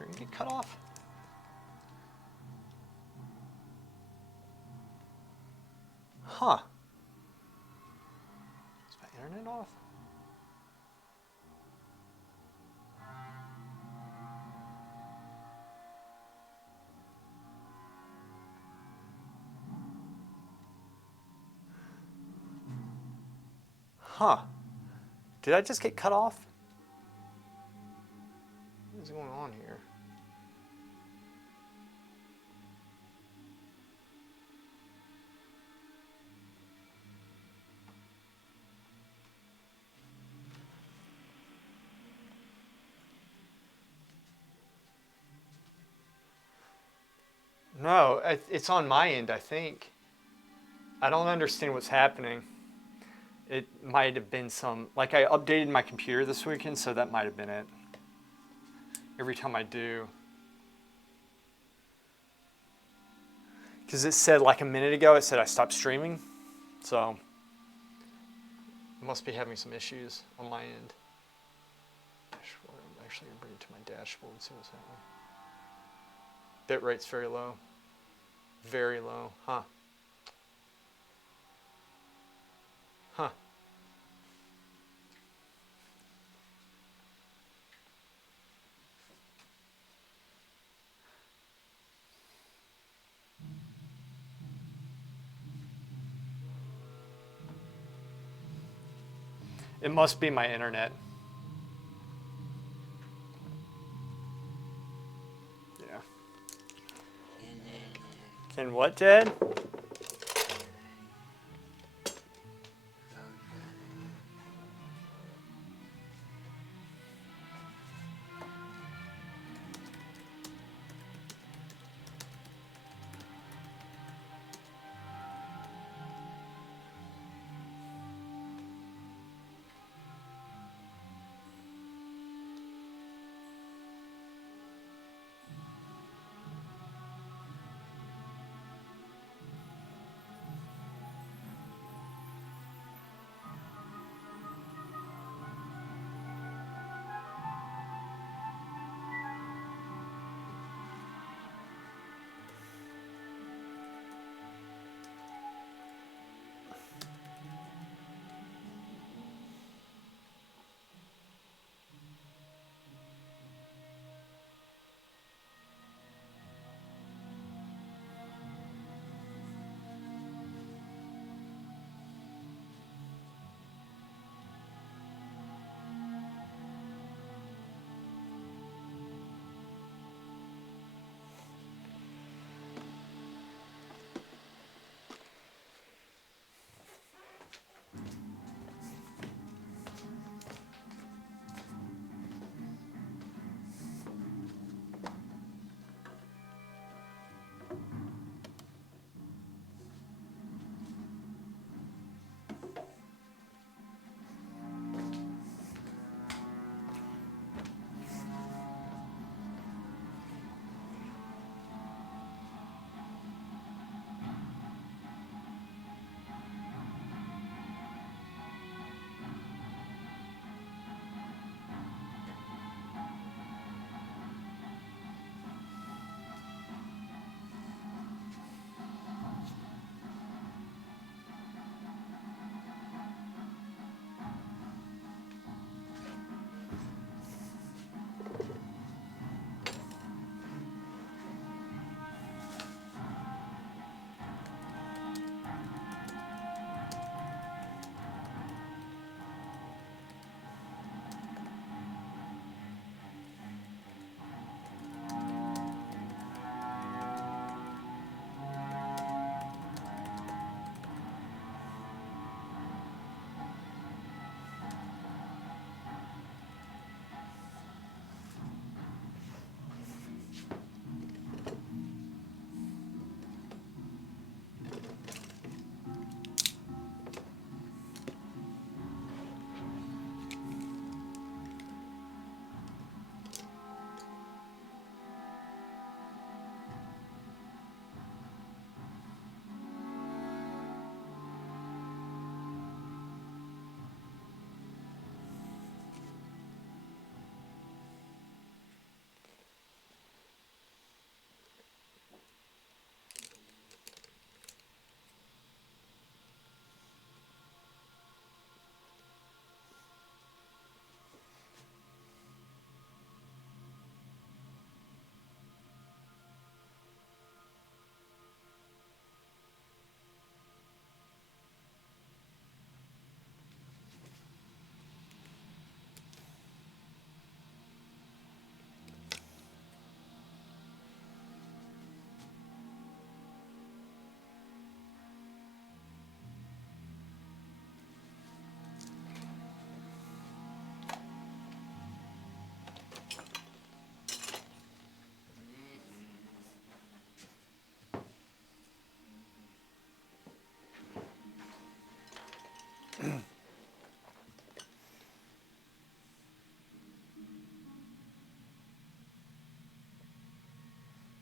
stream get cut off? Huh. Is my internet off? Huh. Did I just get cut off? What is going on here? No, it's on my end, I think. I don't understand what's happening. It might have been some, like I updated my computer this weekend, so that might have been it. Every time I do. Because it said like a minute ago, it said I stopped streaming. So, I must be having some issues on my end. Dashboard. I'm actually going to bring it to my dashboard and see what's happening. Bit rate's very low. Very low. Huh. Huh. It must be my internet. Yeah. Can what, Dad?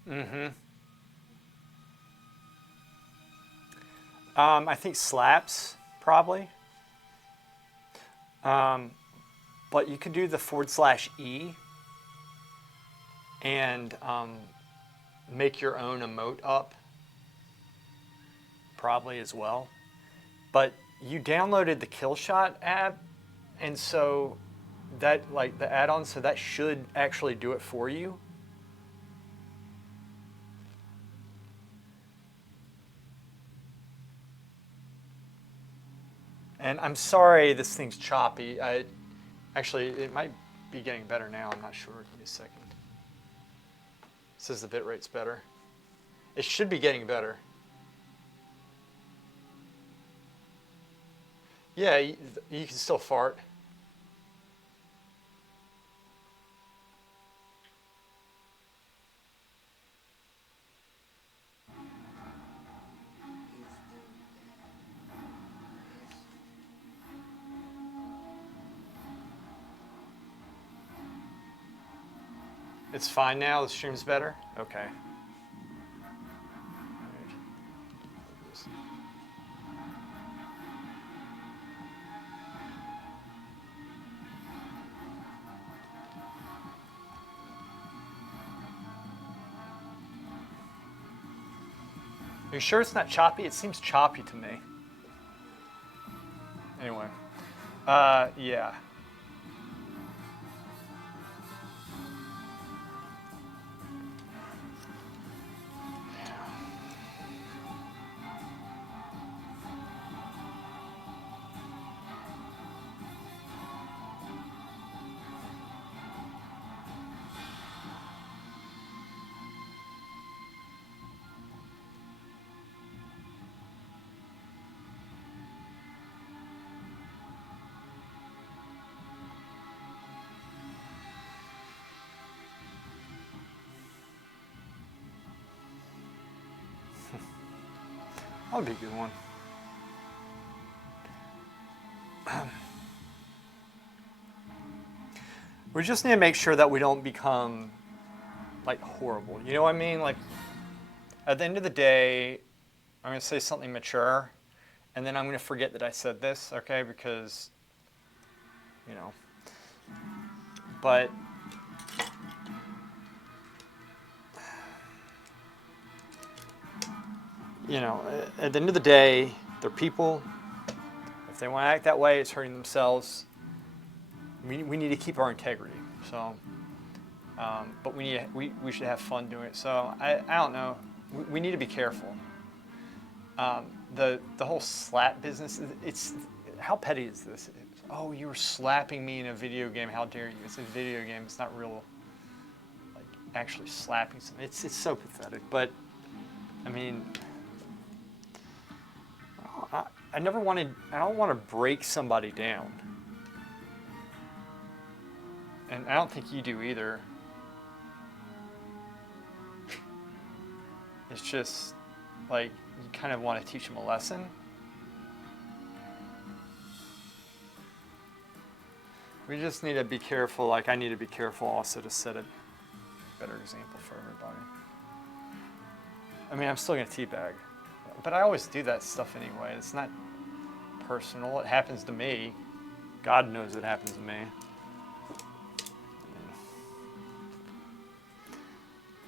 Mm-hmm. I think slaps, probably. But you could do the /E and make your own emote up, probably as well. But you downloaded the Killshot app, and so that, like the add-on, so that should actually do it for you. And I'm sorry this thing's choppy. Actually, it might be getting better now. I'm not sure. Give me a second. It says the bit rate's better. It should be getting better. Yeah, you can still fart. It's fine now. The stream's better. Okay. Are you sure it's not choppy? It seems choppy to me. Anyway, yeah. That would be a good one. We just need to make sure that we don't become like horrible. You know what I mean? Like at the end of the day, I'm going to say something mature, and then I'm going to forget that I said this, okay? Because, you know, but you know, at the end of the day, they're people. If they want to act that way, it's hurting themselves. We need to keep our integrity. So, but we should have fun doing it. So I don't know. We need to be careful. The whole slap business. It's how petty is this? Oh, you were slapping me in a video game. How dare you? It's a video game. It's not real. Like actually slapping something. It's so pathetic. But I mean. I don't want to break somebody down. And I don't think you do either. It's just like you kind of want to teach them a lesson. We just need to be careful. Like I need to be careful also to set a better example for everybody. I mean, I'm still going to teabag. But I always do that stuff anyway. It's not personal. It happens to me. God knows it happens to me.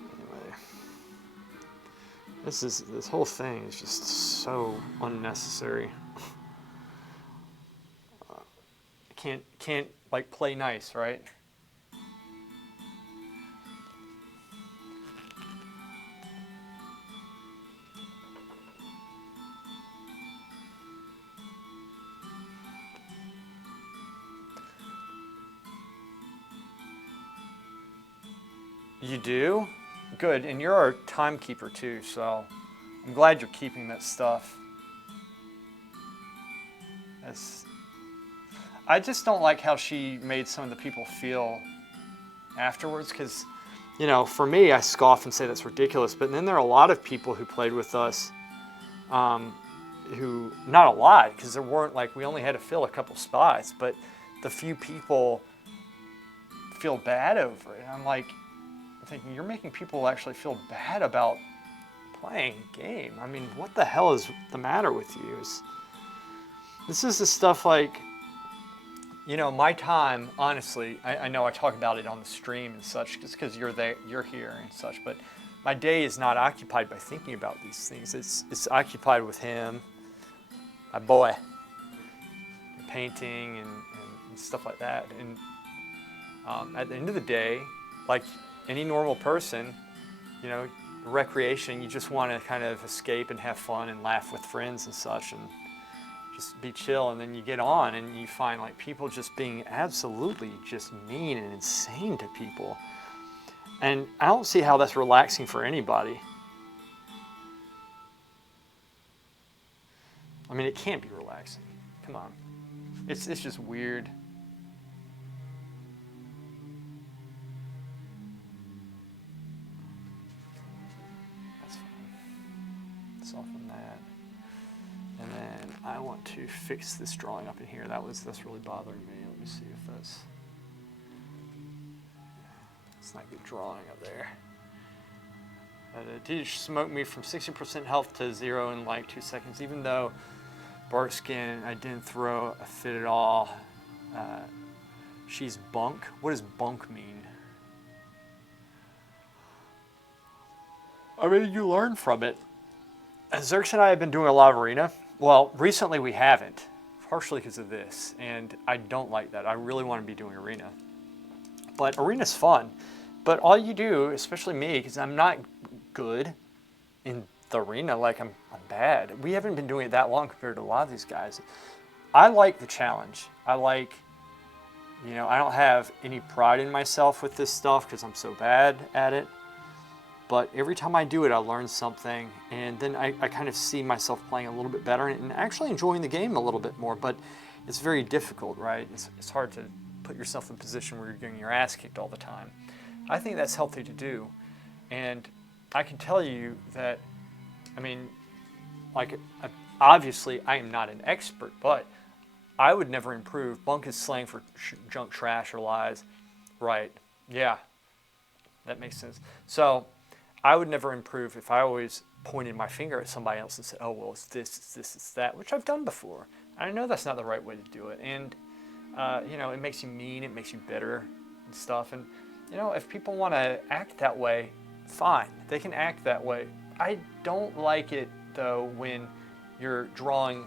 Anyway, this whole thing is just so unnecessary. Can't like play nice, right? You do? Good, and you're our timekeeper too, so I'm glad you're keeping that stuff. I just don't like how she made some of the people feel afterwards, because, you know, for me, I scoff and say that's ridiculous, but then there are a lot of people who played with us who, not a lot, because there weren't, like, we only had to fill a couple spots, but the few people feel bad over it. I'm like, thinking, you're making people actually feel bad about playing a game. I mean, what the hell is the matter with you? This is the stuff like, you know, my time, honestly, I know I talk about it on the stream and such, just because you're there, you're here and such, but my day is not occupied by thinking about these things. It's occupied with him, my boy, painting and stuff like that. And at the end of the day, like any normal person, you know, recreation, you just want to kind of escape and have fun and laugh with friends and such and just be chill. And then you get on and you find like people just being absolutely just mean and insane to people. And I don't see how that's relaxing for anybody. I mean, it can't be relaxing. Come on. It's just weird. That's fine. Soften that. And then I want to fix this drawing up in here. That's really bothering me. Let me see if that's... It's not good drawing up there. Did smoke me from 60% health to 0 in like 2 seconds, even though bark skin, I didn't throw a fit at all. She's bunk. What does bunk mean? I mean, you learn from it. Zerx and I have been doing a lot of arena. Well, recently we haven't, partially because of this, and I don't like that. I really want to be doing arena. But arena's fun. But all you do, especially me, because I'm not good in the arena, like I'm bad. We haven't been doing it that long compared to a lot of these guys. I like the challenge. I like, you know, I don't have any pride in myself with this stuff because I'm so bad at it. But every time I do it, I learn something, and then I kind of see myself playing a little bit better and actually enjoying the game a little bit more. But it's very difficult, right? It's hard to put yourself in a position where you're getting your ass kicked all the time. I think that's healthy to do. And I can tell you that, I mean, like, obviously I am not an expert, but I would never improve. Bunk is slang for junk, trash, or lies. Right, yeah, that makes sense. So I would never improve if I always pointed my finger at somebody else and said, oh, well, it's this, it's this, it's that, which I've done before. I know that's not the right way to do it. And, you know, it makes you mean, it makes you bitter and stuff. And, you know, if people want to act that way, fine. They can act that way. I don't like it, though, when you're drawing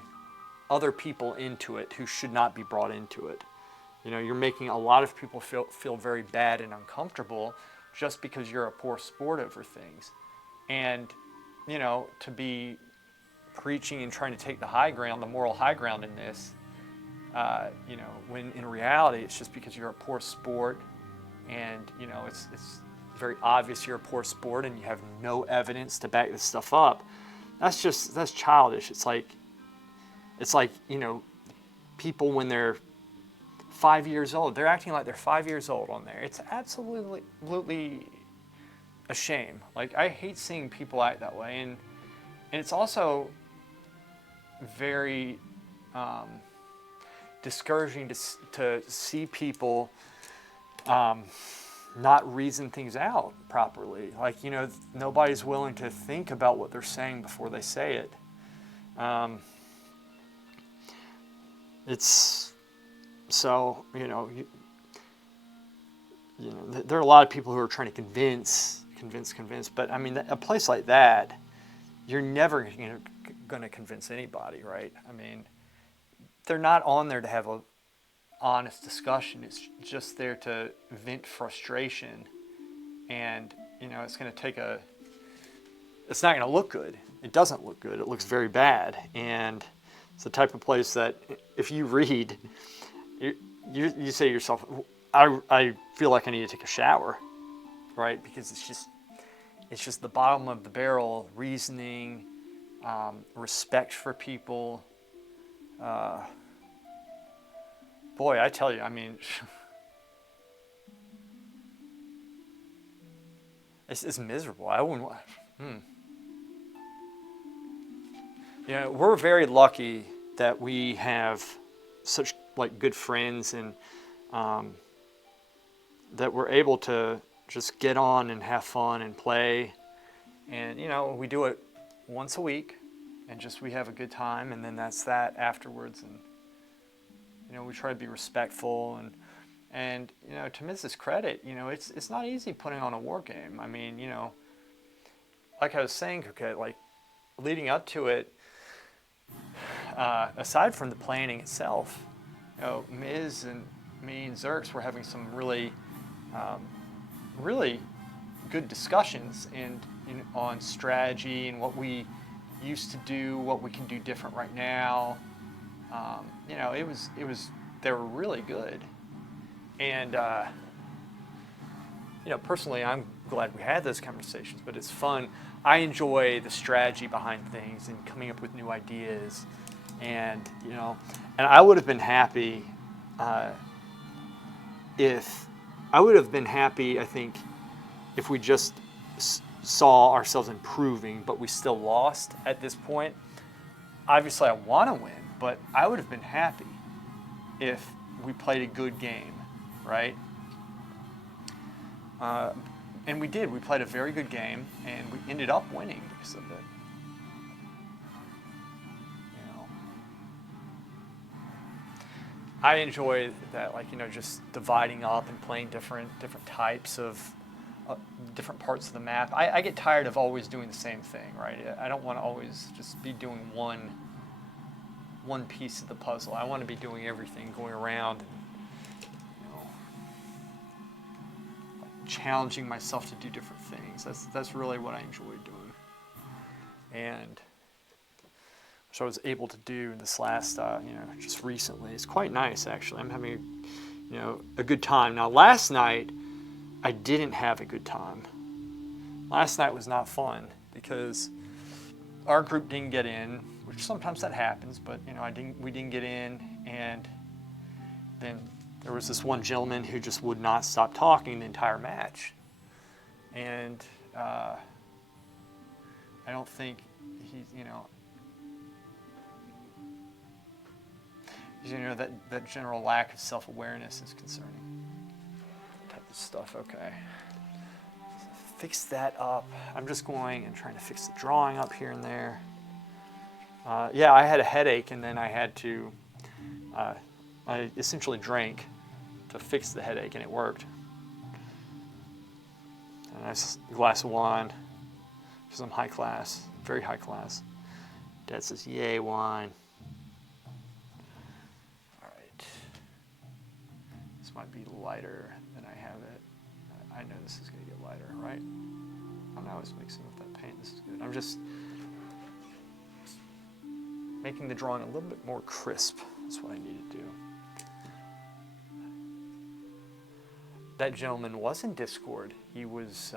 other people into it who should not be brought into it. You know, you're making a lot of people feel very bad and uncomfortable just because you're a poor sport over things. And, you know, to be preaching and trying to take the high ground, the moral high ground in this, you know, when in reality it's just because you're a poor sport. And, you know, it's very obvious you're a poor sport and you have no evidence to back this stuff up. That's childish. It's like, you know, people when they're 5 years old, they're acting like they're 5 years old on there. It's absolutely a shame. Like, I hate seeing people act that way. And it's also very discouraging to see people not reason things out properly. Like, you know, nobody's willing to think about what they're saying before they say it. It's so, you know, there are a lot of people who are trying to convince, but I mean, a place like that, you're never going to convince anybody, right? I mean, they're not on there to have a honest discussion. It's just there to vent frustration, and you know, it's going to take it's not going to look good. It doesn't look good. It looks very bad, and it's the type of place that if you read, you say to yourself, I feel like I need to take a shower, right? Because it's just the bottom of the barrel reasoning, respect for people. Boy, I tell you, I mean, it's miserable. I wouldn't. You know, we're very lucky that we have such like good friends and that we're able to just get on and have fun and play. And, you know, we do it once a week and just we have a good time, and then that's that afterwards. And, you know, we try to be respectful. And you know, to Miz's credit, you know, it's not easy putting on a war game. I mean, you know, like I was saying, Coquette, like leading up to it, aside from the planning itself, you know, Miz and me and Zerks were having some really, really good discussions on strategy and what we used to do, what we can do different right now. You know, they were really good. And, you know, personally, I'm glad we had those conversations, but it's fun. I enjoy the strategy behind things and coming up with new ideas. And, you know, and I would have been happy I think, if we just saw ourselves improving, but we still lost at this point. Obviously, I want to win, but I would have been happy if we played a good game, right? And we did. We played a very good game, and we ended up winning because of it. You know, I enjoy that, like, you know, just dividing up and playing different types of different parts of the map. I get tired of always doing the same thing, right? I don't want to always just be doing one piece of the puzzle. I want to be doing everything, going around and, you know, like challenging myself to do different things. That's really what I enjoy doing, and which I was able to do in this last, you know, just recently. It's quite nice, actually. I'm having, you know, a good time. Now, last night, I didn't have a good time. Last night was not fun because our group didn't get in, which sometimes that happens, but, you know, we didn't get in, and then there was this one gentleman who just would not stop talking the entire match. And I don't think he's, you know, that general lack of self-awareness is concerning. Type of stuff, okay. Fix that up. I'm just going and trying to fix the drawing up here and there. Yeah, I had a headache, and then I had to, I essentially drank to fix the headache, and it worked. A nice glass of wine, because I'm high class, very high class. Dad says, yay, wine. All right. This might be lighter than I have it. I know this is going to get lighter, right? Oh, now it's mixing with that paint. This is good. I'm just making the drawing a little bit more crisp. That's what I need to do. That gentleman was in Discord. He was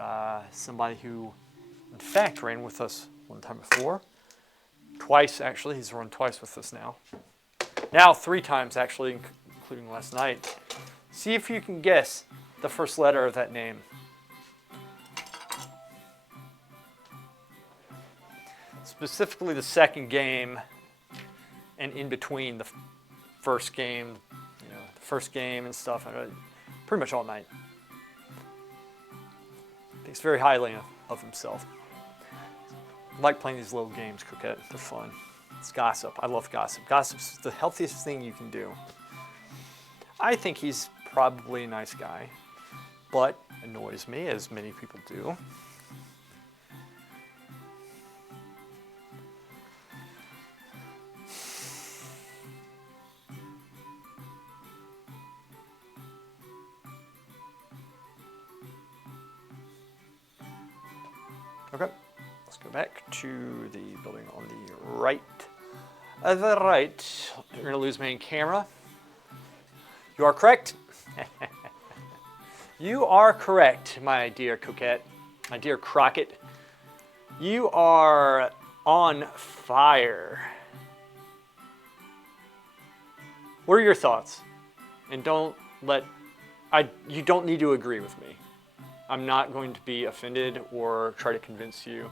somebody who, in fact, ran with us one time before. Twice, actually. He's run twice with us now. Now 3 times, actually, including last night. See if you can guess the first letter of that name. Specifically the second game, and in between the first game, you know, the first game and stuff, pretty much all night. Thinks very highly of himself. I like playing these little games, Coquette. They're fun. It's gossip. I love gossip. Gossip's the healthiest thing you can do. I think he's probably a nice guy, but annoys me, as many people do. Okay, let's go back to the building on the right. You're going to lose main camera. You are correct. You are correct, my dear Coquette, my dear Crockett. You are on fire. What are your thoughts? And you don't need to agree with me. I'm not going to be offended or try to convince you.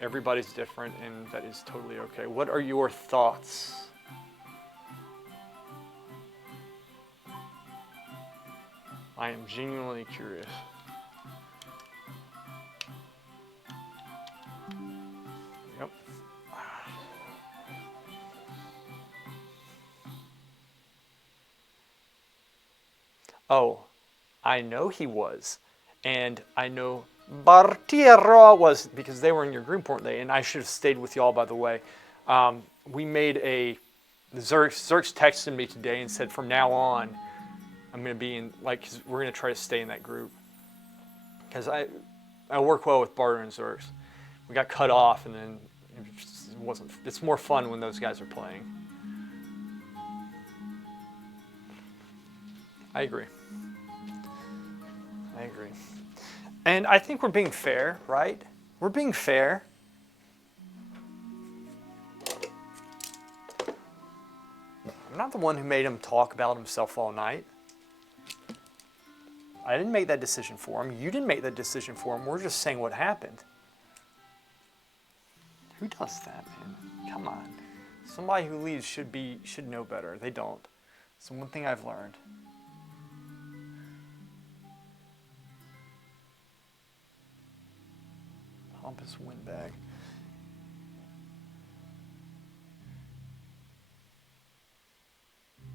Everybody's different, and that is totally okay. What are your thoughts? I am genuinely curious. oh, I know he was. And I know Bartiero was, because they were in your group, weren't they? And I should have stayed with y'all, by the way. We made a, Zerx texted me today and said, from now on, I'm going to be in, like, 'cause we're going to try to stay in that group. Because I work well with Barter and Zerx. We got cut off, and then it wasn't, it's more fun when those guys are playing. I agree. I agree. And I think we're being fair, right? We're being fair. I'm not the one who made him talk about himself all night. I didn't make that decision for him. You didn't make that decision for him. We're just saying what happened. Who does that, man? Come on. Somebody who leads should know better. They don't. It's the one thing I've learned. Pompous windbag.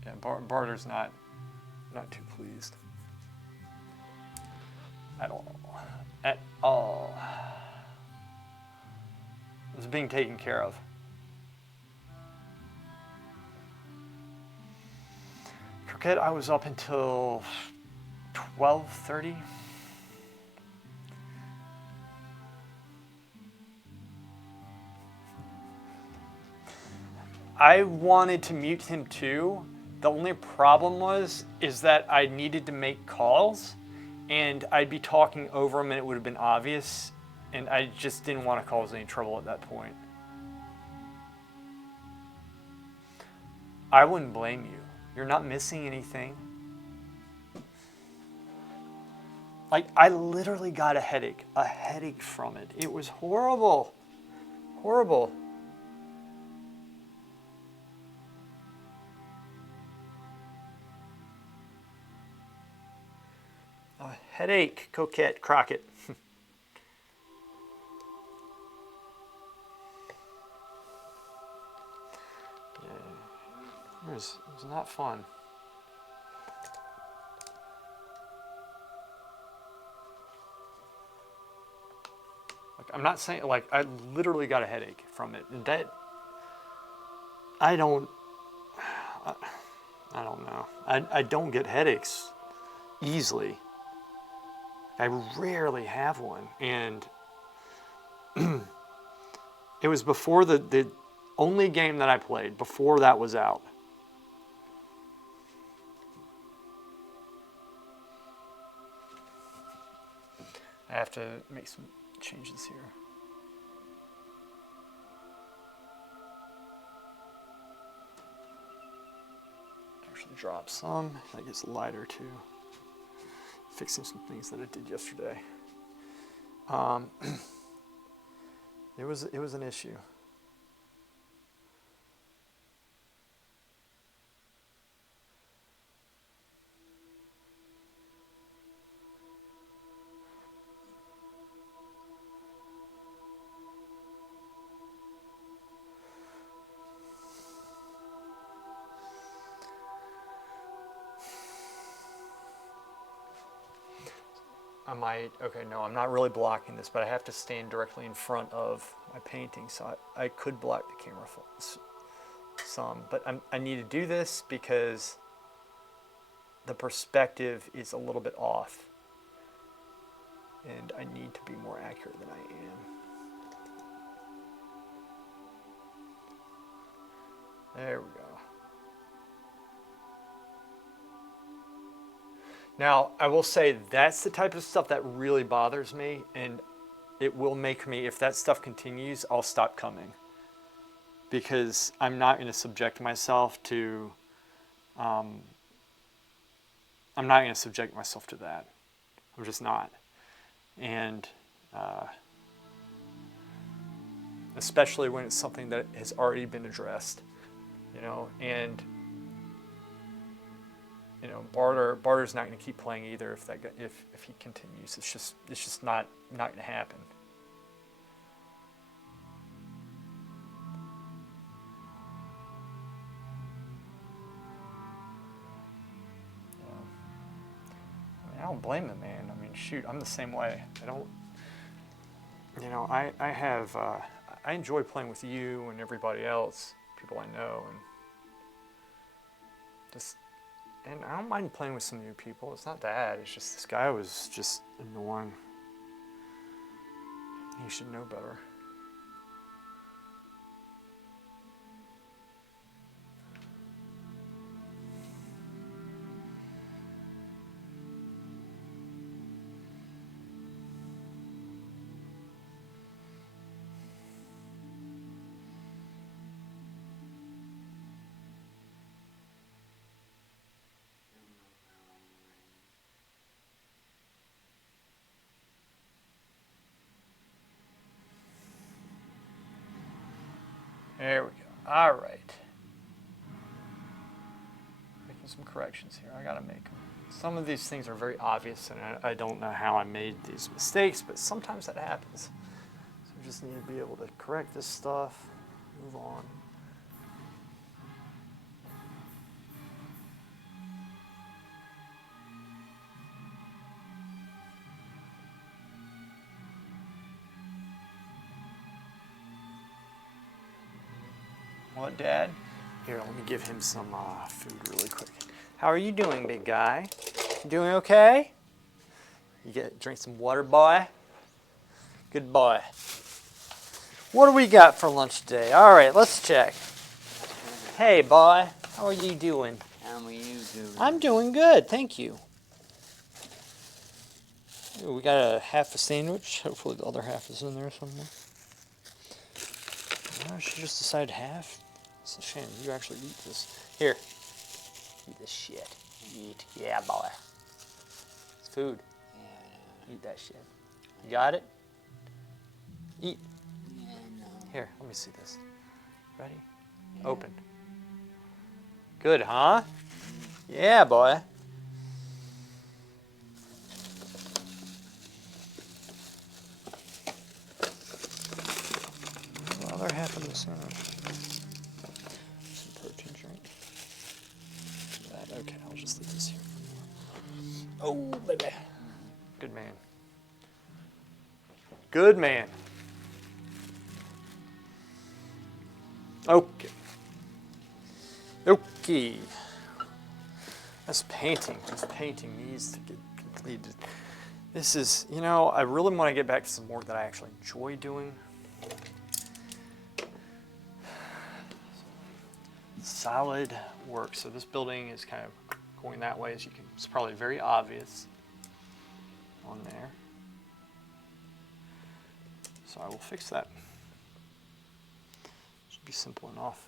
Yeah, Barter's not too pleased. At all. At all. It's being taken care of. Croquette, I was up until 12:30. I wanted to mute him too. The only problem is that I needed to make calls, and I'd be talking over him and it would have been obvious, and I just didn't want to cause any trouble at that point. I wouldn't blame you. You're not missing anything. Like, I literally got a headache from it. It was horrible. Horrible. A headache, Coquette Crockett. It was not fun. Like, I'm not saying, like, I literally got a headache from it. And that, I don't know. I don't get headaches easily. I rarely have one. And it was before the only game that I played, before that was out. I have to make some changes here. Actually drop some. That gets lighter too. Fixing some things that I did yesterday. It was an issue. I might, okay, no, I'm not really blocking this, but I have to stand directly in front of my painting, so I could block the camera some, but I need to do this because the perspective is a little bit off, and I need to be more accurate than I am. There we go. Now, I will say that's the type of stuff that really bothers me, and it will make me, if that stuff continues, I'll stop coming. Because I'm not going to subject myself to, I'm not going to subject myself to that. I'm just not. And especially when it's something that has already been addressed, you know, and you know, Barter's not going to keep playing either if he continues. It's just not going to happen. don't blame him, man. I mean, shoot, I'm the same way. I don't, you know, I have, I enjoy playing with you and everybody else, people I know, and just, and I don't mind playing with some new people. It's not that. It's just this guy was just annoying. He should know better. There we go. All right. Making some corrections here. I gotta make them. Some of these things are very obvious, and I don't know how I made these mistakes, but sometimes that happens. So we just need to be able to correct this stuff, move on. What, Dad? Here, let me give him some food really quick. How are you doing, big guy? You doing okay? You drink some water, boy? Good boy. What do we got for lunch today? All right, let's check. Hey, boy. How are you doing? How are you doing? I'm doing good, thank you. Ooh, we got a half a sandwich. Hopefully the other half is in there somewhere. Oh, she just decided half. It's a shame. You actually eat this. Here. Eat this shit. Eat. Yeah, boy. It's food. Yeah, Eat that shit. You got it? Eat. yeah, no. Here, let me see this. Ready? Open. Good, huh? Yeah, boy. The other half of the sandwich. Some protein drink. That, okay, I'll just leave this here. Oh, baby. Good man. Good man. Okay. Okay. This painting needs to get completed. This is, you know, I really want to get back to some work that I actually enjoy doing. Solid work. So this building is kind of going that way, as you can, it's probably very obvious on there. So I will fix that. Should be simple enough.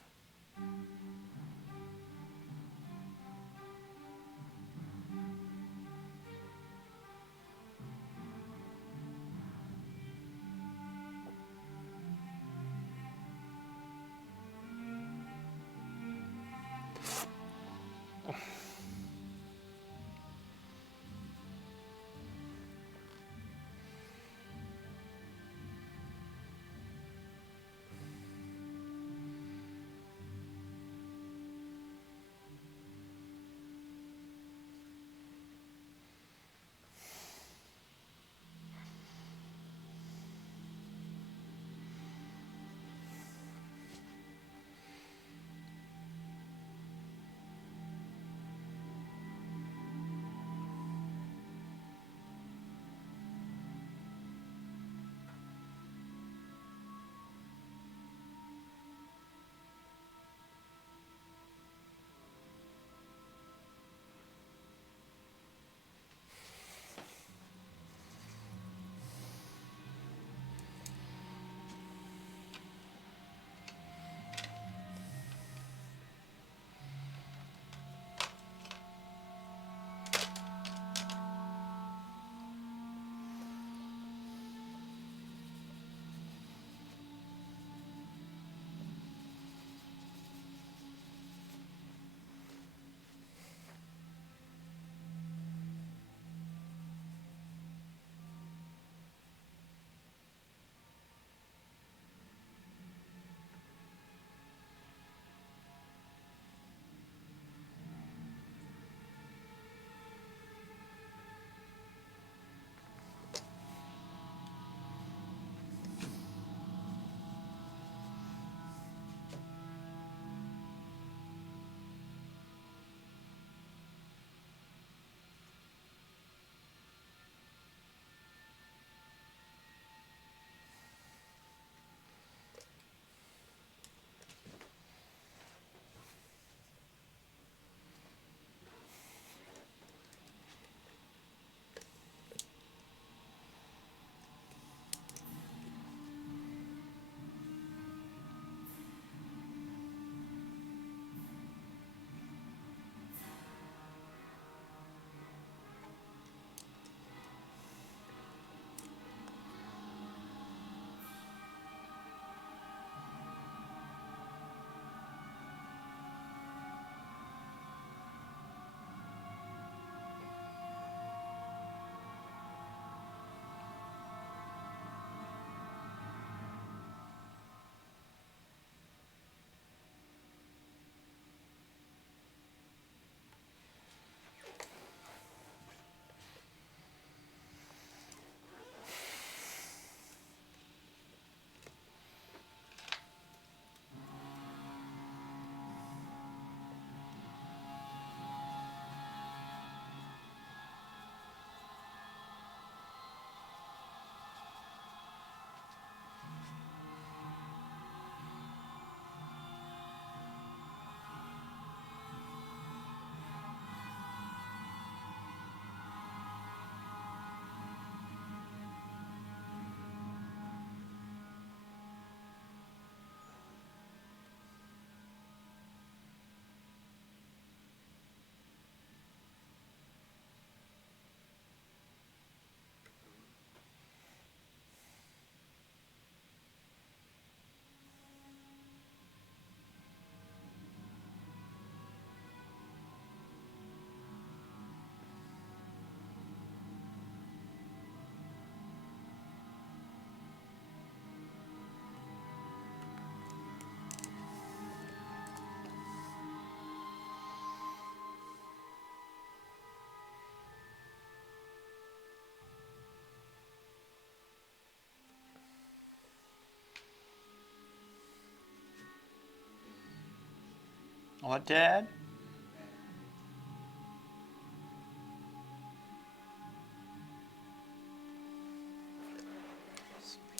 What, Dad?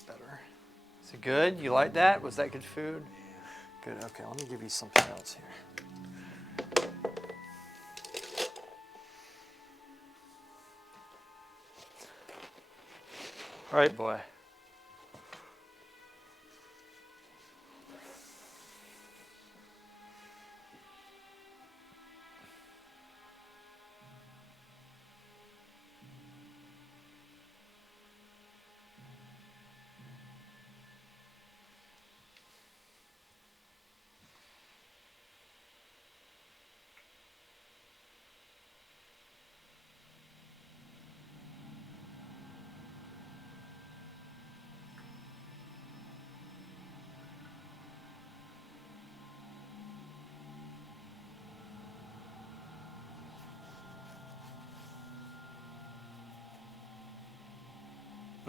Better. Is it good? You like that? Was that good food? Yeah. Good. Okay, let me give you something else here. All right, boy.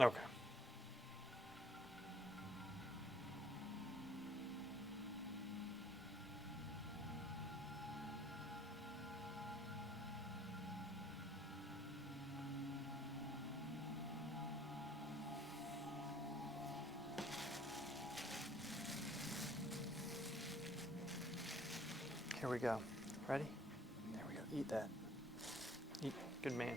Okay. Here we go. Ready? There we go. Eat that. Eat. Good man.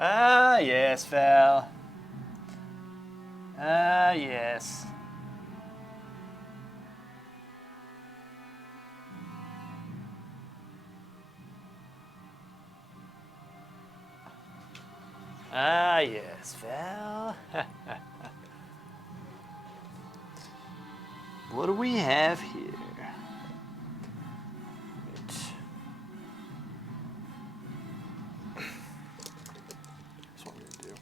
Ah, yes, Val. Ah, yes. Ah, yes, Val. What do we have here? That's what I'm going to do.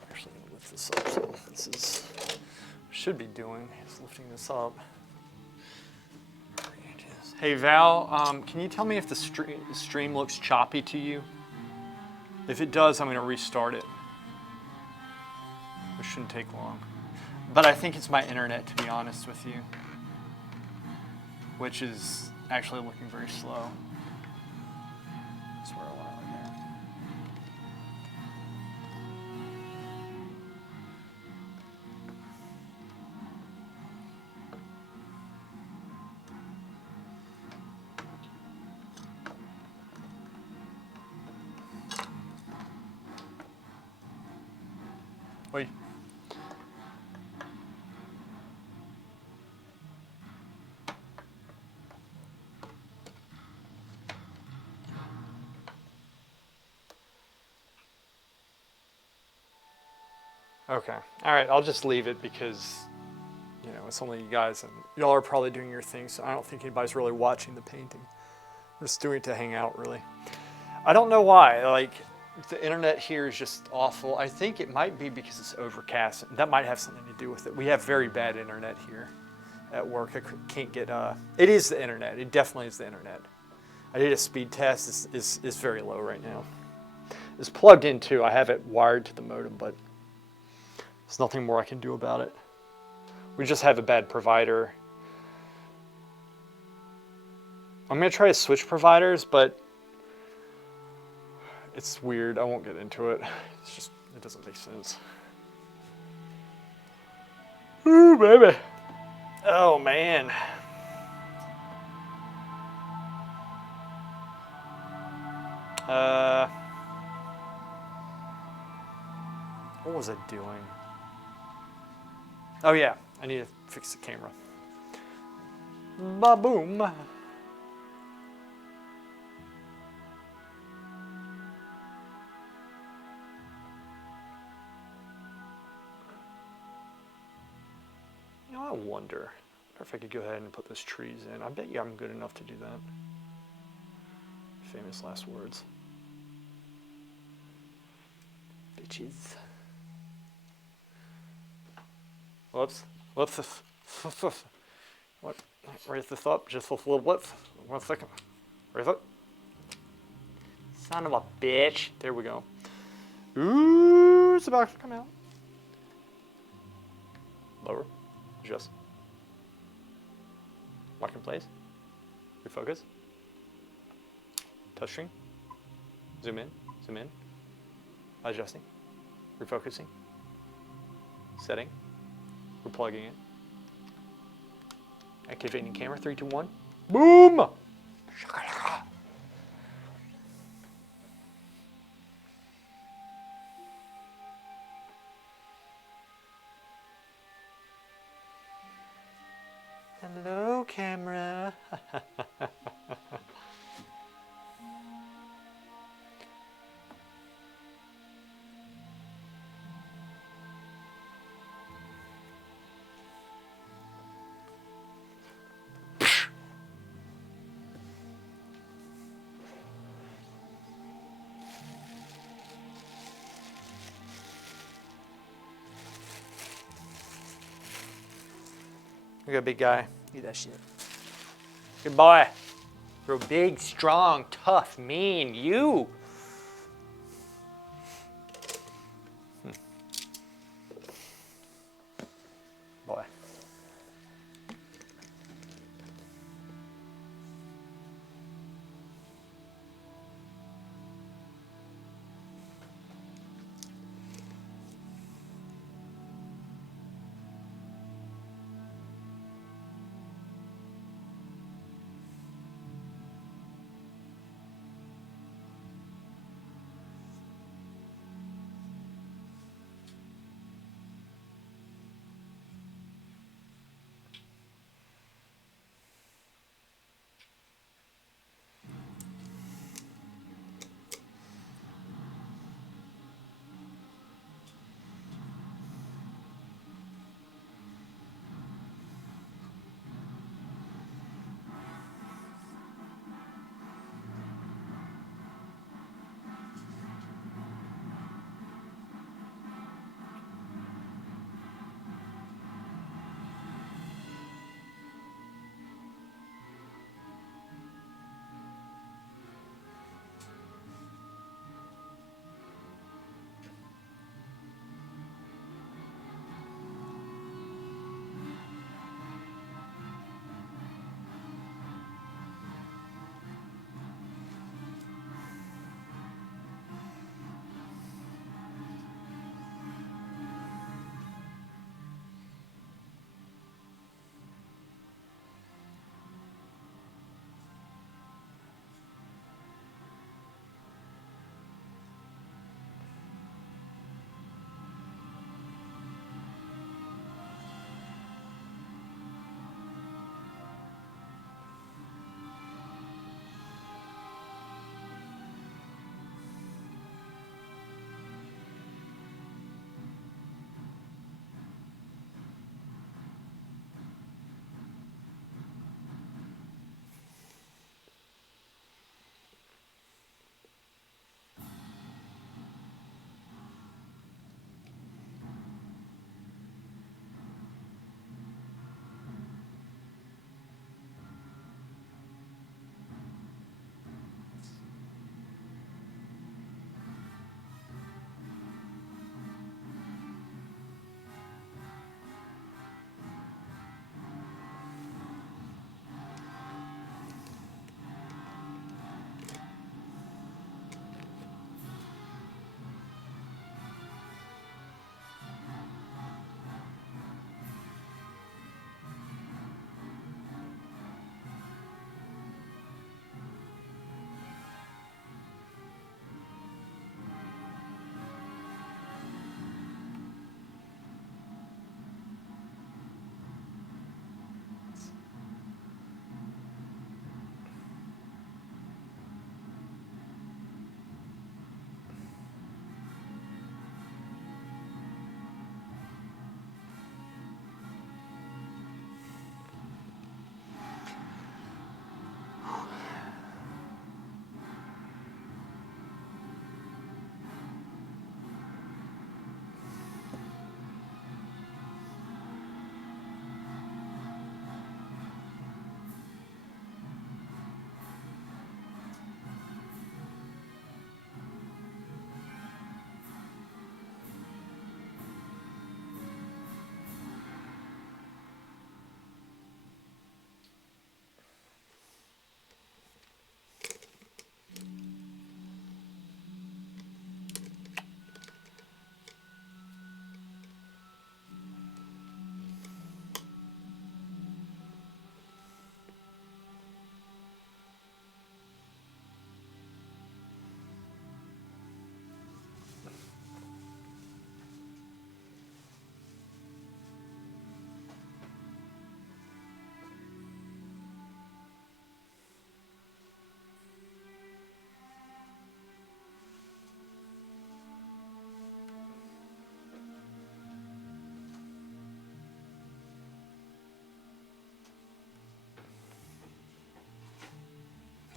I'm actually going to lift this up. So this is what I should be doing is lifting this up. Hey, Val, can you tell me if the stream looks choppy to you? If it does, I'm going to restart it. It shouldn't take long. But I think it's my internet, to be honest with you, which is actually looking very slow. That's where I want it right there. Wait. Okay. All right. I'll just leave it because, you know, it's only you guys and y'all are probably doing your thing. So I don't think anybody's really watching the painting. I'm just doing it to hang out, really. I don't know why. Like, The internet here is just awful. I think it might be because it's overcast. That might have something to do with it. We have very bad internet here at work. I can't get. It is the internet. It definitely is the internet. I did a speed test. It's very low right now. It's plugged in too. I have it wired to the modem, but there's nothing more I can do about it. We just have a bad provider. I'm gonna try to switch providers, but it's weird. I won't get into it. It's just, it doesn't make sense. Ooh, baby. Oh, man. What was I doing? Oh, yeah. I need to fix the camera. Ba-boom. You know, I wonder if I could go ahead and put those trees in. I bet you I'm good enough to do that. Famous last words. Bitches. Whoops. Whoops. What? Raise this up just a little bit. 1 second. Raise it. Son of a bitch. There we go. Ooh, it's about to come out. Lower. Adjust. Lock in place. Refocus. Touchscreen. Zoom in. Zoom in. Adjusting. Refocusing. Setting. We're plugging in. Activating camera. 3, 2, 1. Boom! Shakalaka. Hello, camera. We got a big guy. Eat that shit. Good boy. You're big, strong, tough, mean. You. Boy.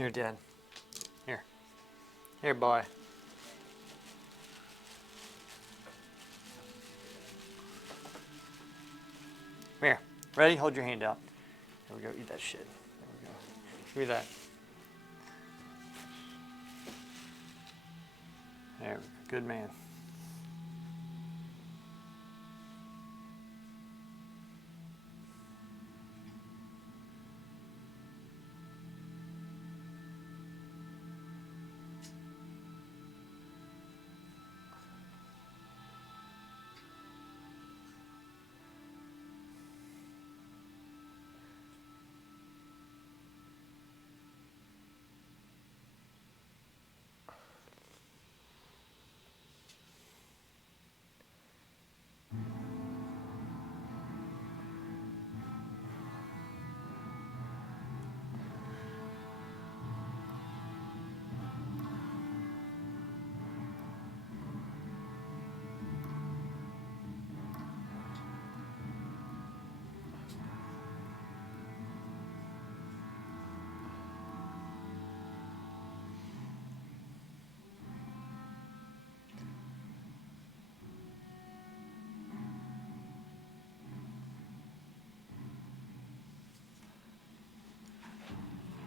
You're dead. Here. Here, boy. Here. Ready? Hold your hand out. Here we go. Eat that shit. There we go. Give me that. There we go. Good man.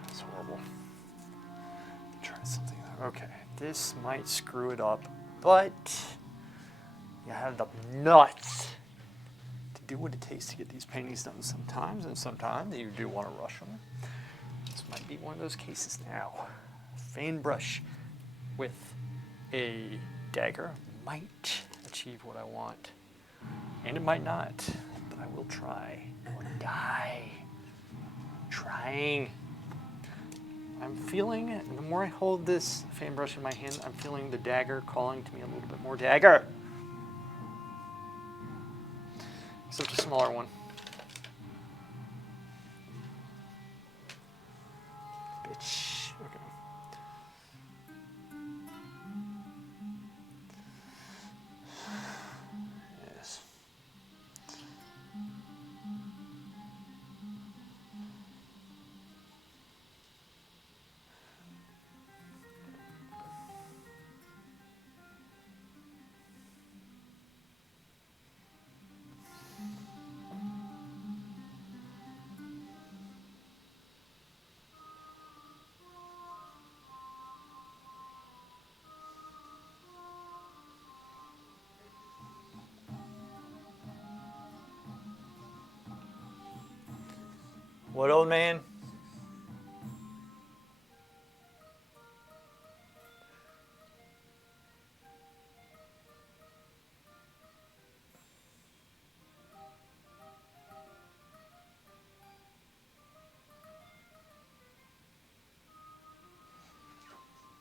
That's horrible. Try something. Okay, this might screw it up, but you have the nuts to do what it takes to get these paintings done sometimes, and sometimes you do want to rush them. This might be one of those cases now. Fan brush with a dagger might achieve what I want, and it might not, but I will try or die trying. I'm feeling, the more I hold this fan brush in my hand, I'm feeling the dagger calling to me a little bit more dagger. Except a smaller one. Bitch. Okay. Yes. What, old man?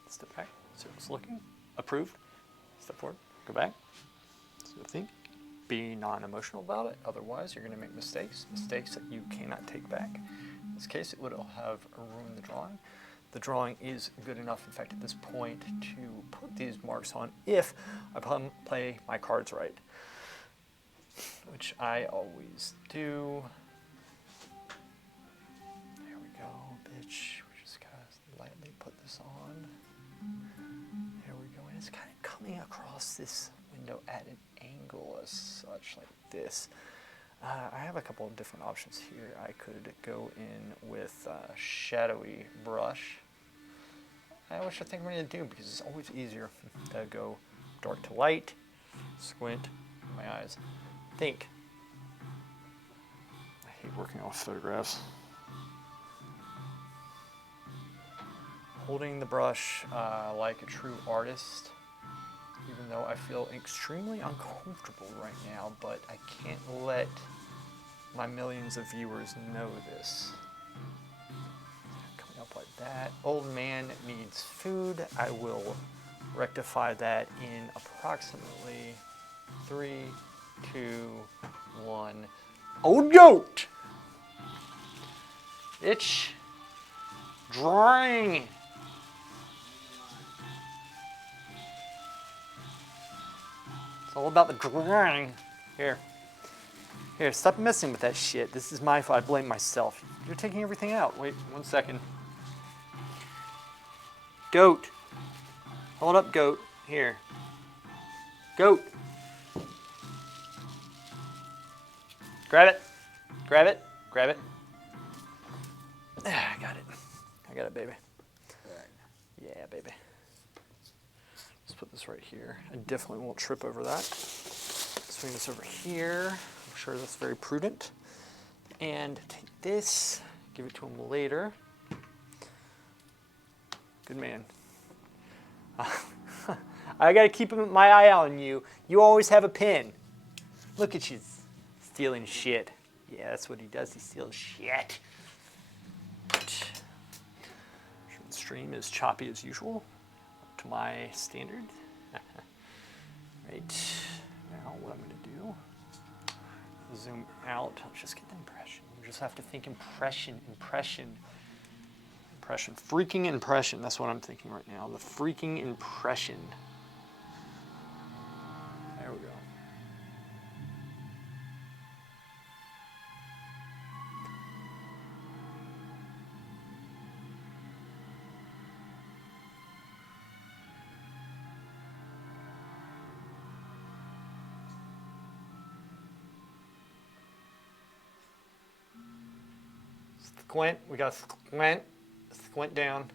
Step back. See what's looking. Approved. Step forward. Go back. So think. Be non-emotional about it. Otherwise, you're going to make mistakes. Mistakes that you cannot take back. In this case, it would have ruined the drawing. The drawing is good enough, in fact, at this point, to put these marks on if I play my cards right, which I always do. There we go, bitch. We're just going to lightly put this on. There we go. And it's kind of coming across this window at an angle as such, like this. I have a couple of different options here. I could go in with a shadowy brush, which I think I'm going to do because it's always easier to go dark to light, squint my eyes, think. I hate working off photographs. Holding the brush like a true artist, even though I feel extremely uncomfortable right now, but I can't let my millions of viewers know this. Coming up like that. Old man needs food. I will rectify that in approximately 3, 2, 1. Old goat! It's drying. It's all about the drawing. Here, stop messing with that shit. This is my fault. I blame myself. You're taking everything out. Wait 1 second. Goat. Hold up, goat. Here. Goat. Grab it. Grab it. Grab it. I got it. I got it, baby. Yeah, baby. Let's put this right here. I definitely won't trip over that. Swing this over here. I'm sure that's very prudent. And take this, give it to him later. Good man. I gotta keep my eye on you. You always have a pin. Look at you, stealing shit. Yeah, that's what he does. He steals shit. The stream is choppy as usual, up to my standard. Right, now what I'm gonna do, zoom out, let's just get the impression. You just have to think impression. Freaking impression, that's what I'm thinking right now. The freaking impression. There we go. Squint, we got to squint down.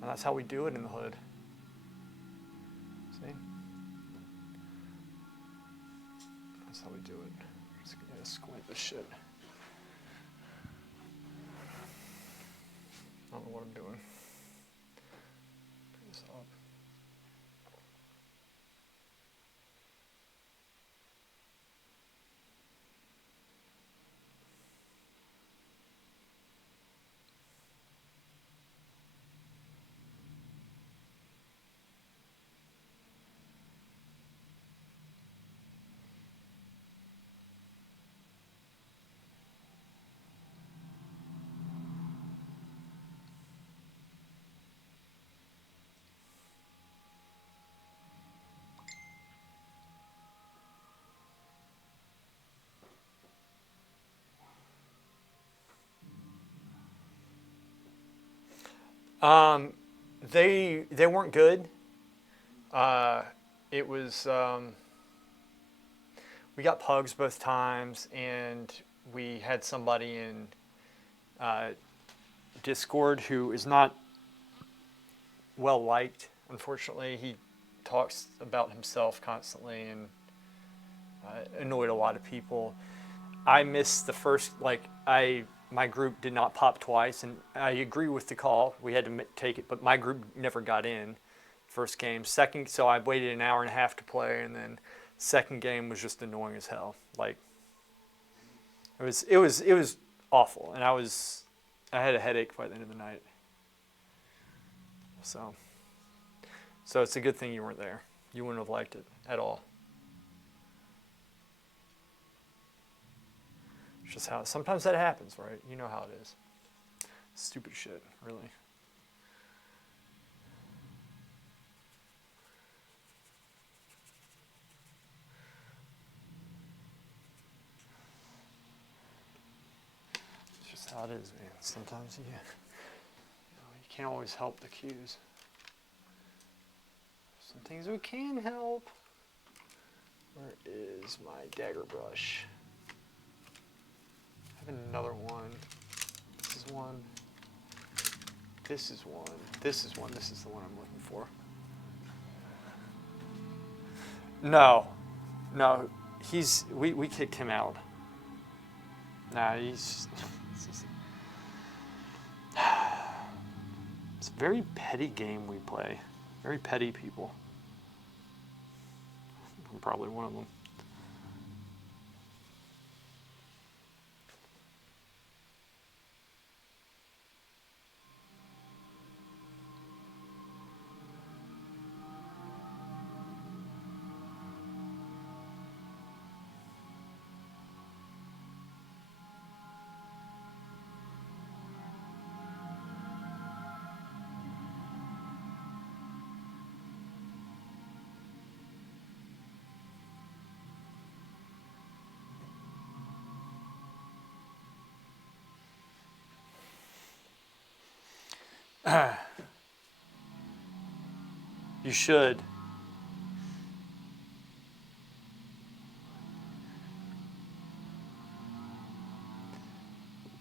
And that's how we do it in the hood. See? That's how we do it. Just gonna squint this shit. I don't know what I'm doing. Bring this up. They weren't good. It was we got pugs both times, and we had somebody in Discord who is not well liked. Unfortunately, he talks about himself constantly and annoyed a lot of people. I missed the first, my group did not pop twice, and I agree with the call. We had to take it, but my group never got in first game. Second, so I waited an hour and a half to play, and then second game was just annoying as hell. Like, it was awful, and I had a headache by the end of the night. So it's a good thing you weren't there. You wouldn't have liked it at all. It's just how sometimes that happens, right? You know how it is. Stupid shit, really. It's just how it is, man. Sometimes you can't always help the cues. Some things we can help. Where is my dagger brush? I have another one. This is one. This is one. This is one. This is the one I'm looking for. No. We kicked him out. Nah, it's a very petty game we play. Very petty people. I'm probably one of them. You should.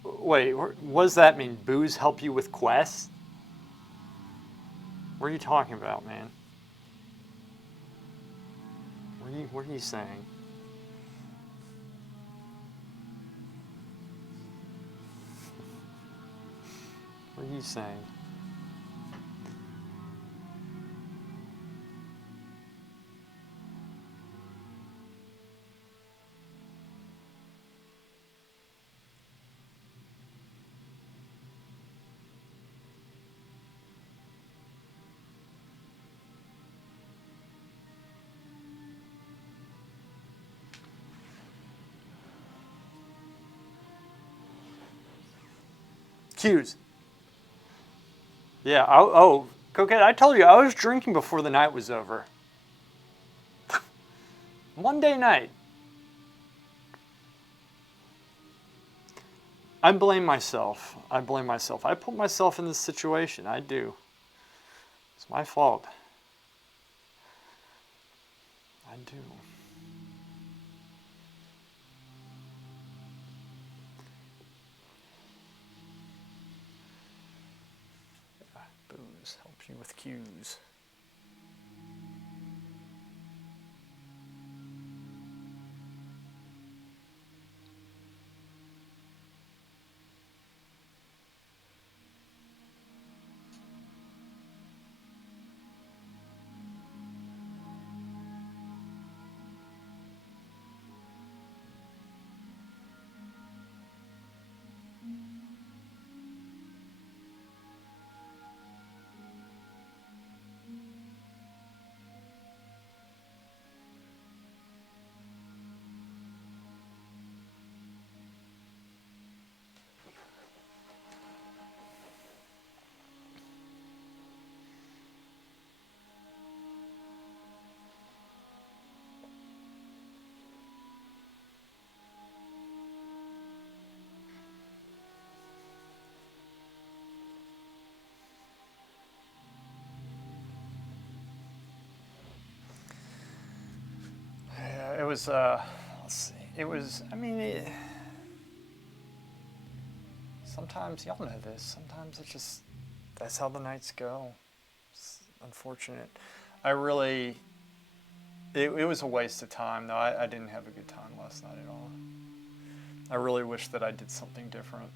Wait, what does that mean? Booze help you with quests? What are you talking about, man? What are you saying? What are you saying? Cues. Yeah, oh, Coquette, I told you I was drinking before the night was over. Monday night. I blame myself. I blame myself. I put myself in this situation. I do. It's my fault. I do. Booze helps you with cues. Yeah, it was, let's see. It was, I mean, sometimes, y'all know this, sometimes it's just, that's how the nights go. It's unfortunate. I really, it was a waste of time, though. I didn't have a good time last night at all. I really wish that I did something different.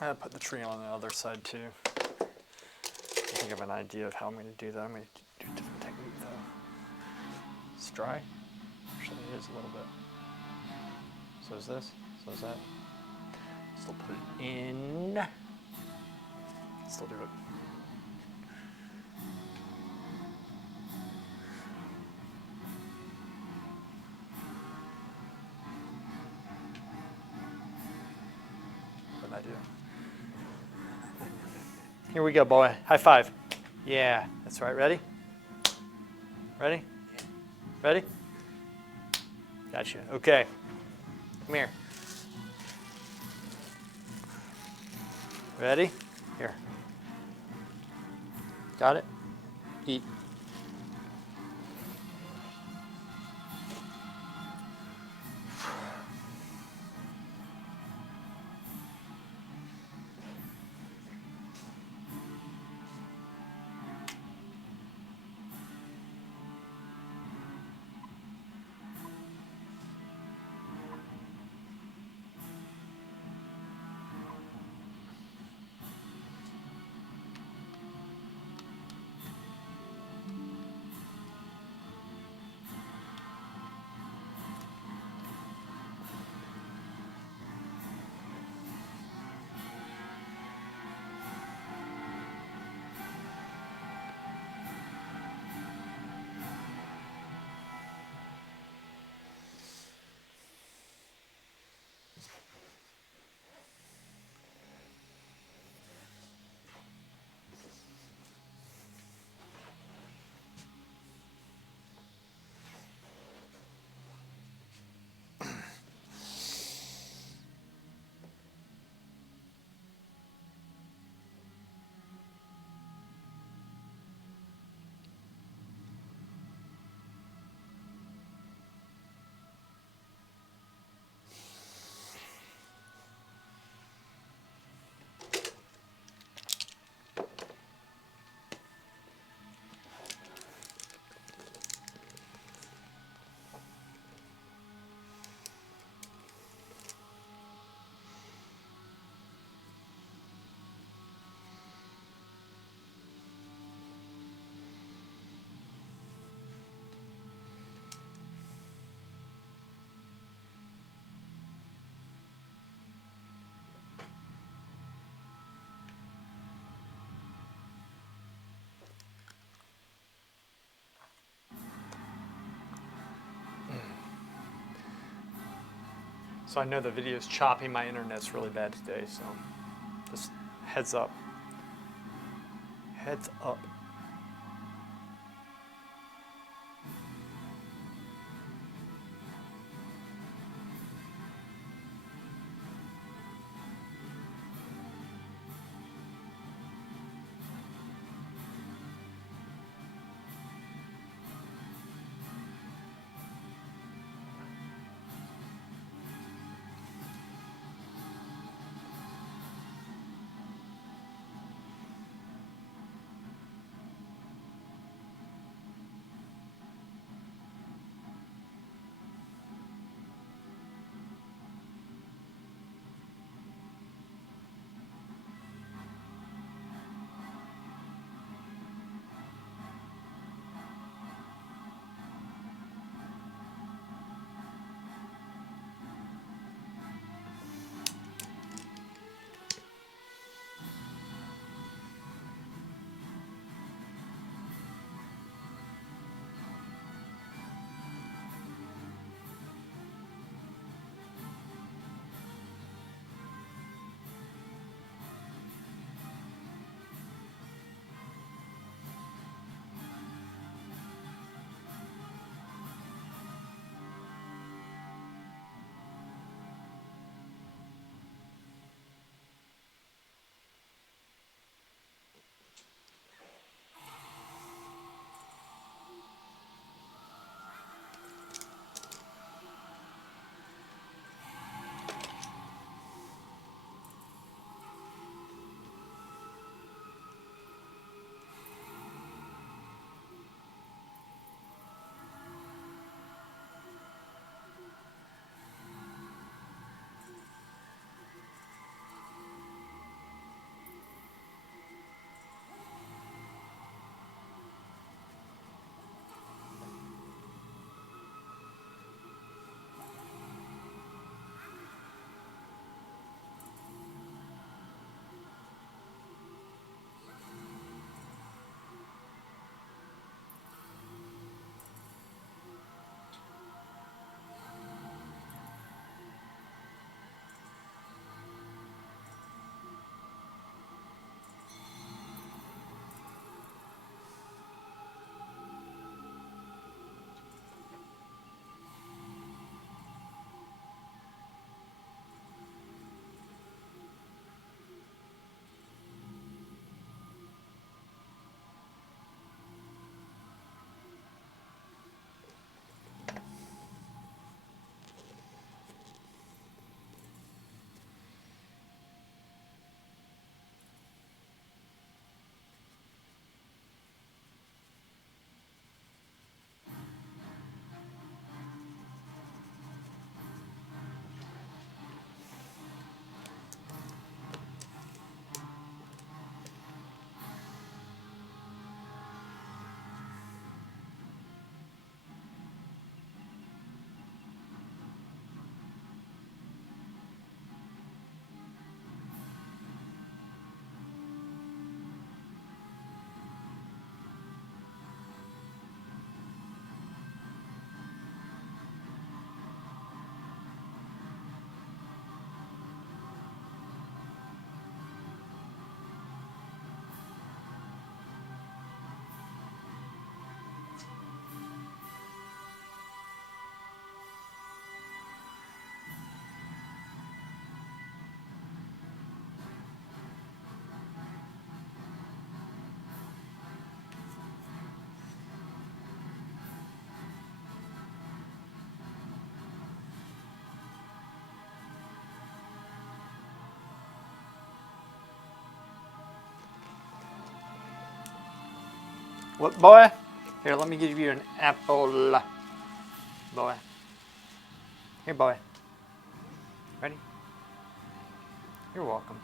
I'll put the tree on the other side too. I think I have an idea of how I'm going to do that. I'm going to do a different technique though. It's dry. Actually, it is a little bit. So is this. So is that. Still put it in. Still do it. What did I do? Here we go, boy. High five. Yeah, that's right. Ready? Ready? Ready? Gotcha. Okay. Come here. Ready? Here. Got it? Eat. So I know the video's choppy. My internet's really bad today, so just heads up. Heads up. What, boy? Here, let me give you an apple. Boy. Here, boy. Ready? You're welcome.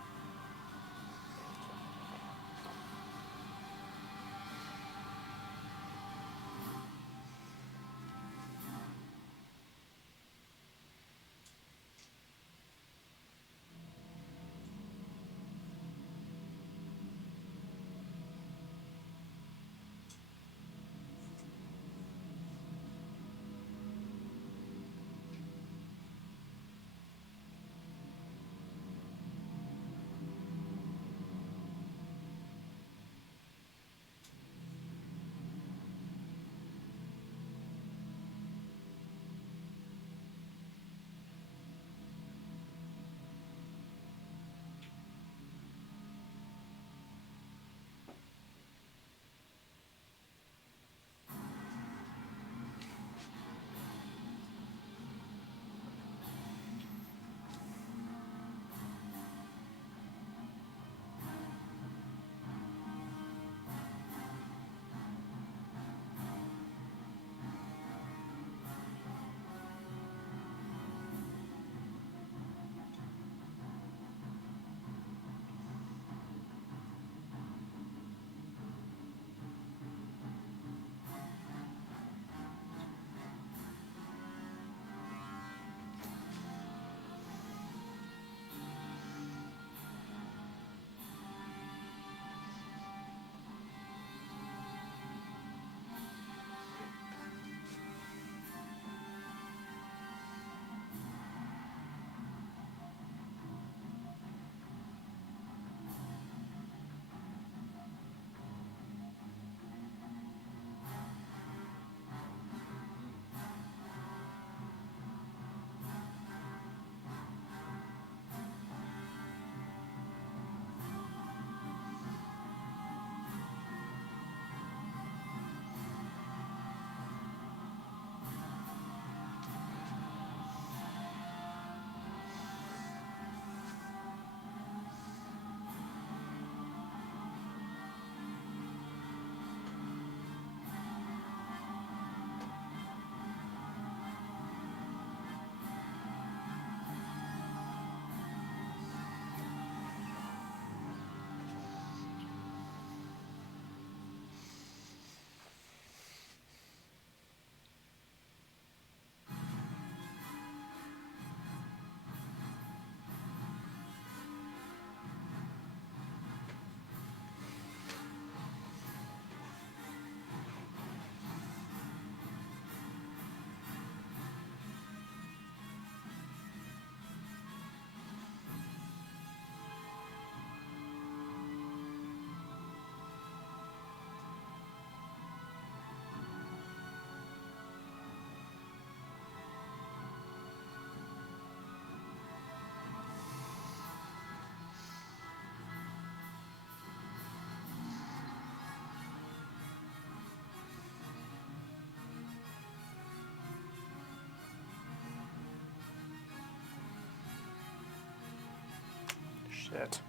Shit.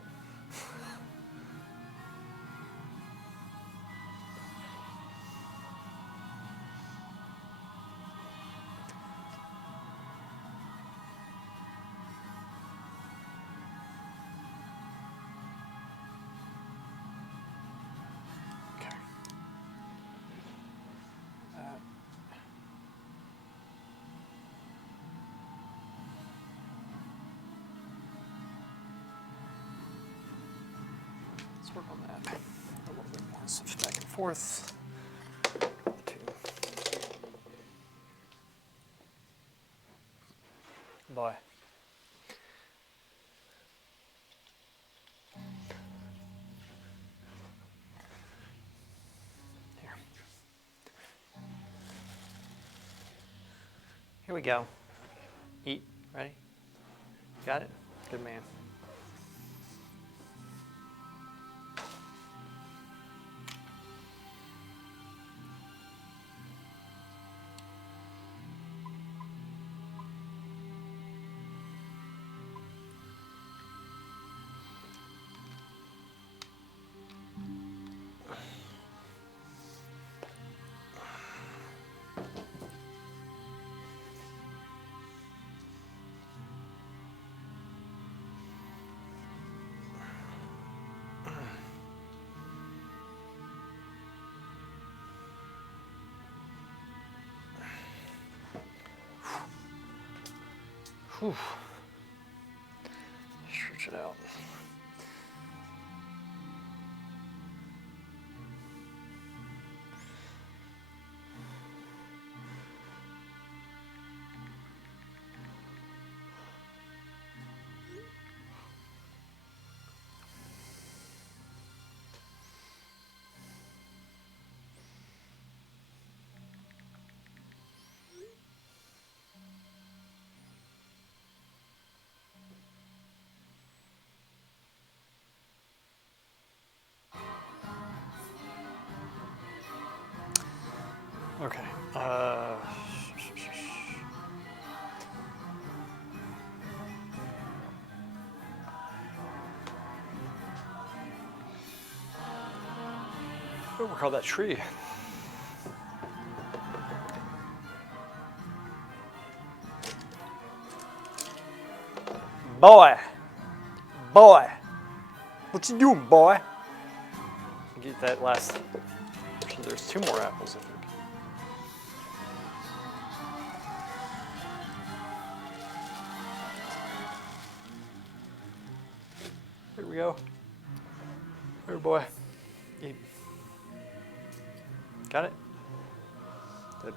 Okay. Let's work on that a little bit more. Switch back and forth. Two. Boy. Here. Here we go. Eat. Ready? Got it? Good man. Whew. Stretch it out. Okay. What do we call that tree? Boy, boy, what you doing, boy? Get that last. Actually, there's 2 more apples, I think. Here we go. Here, boy. Eat. Got it? Good.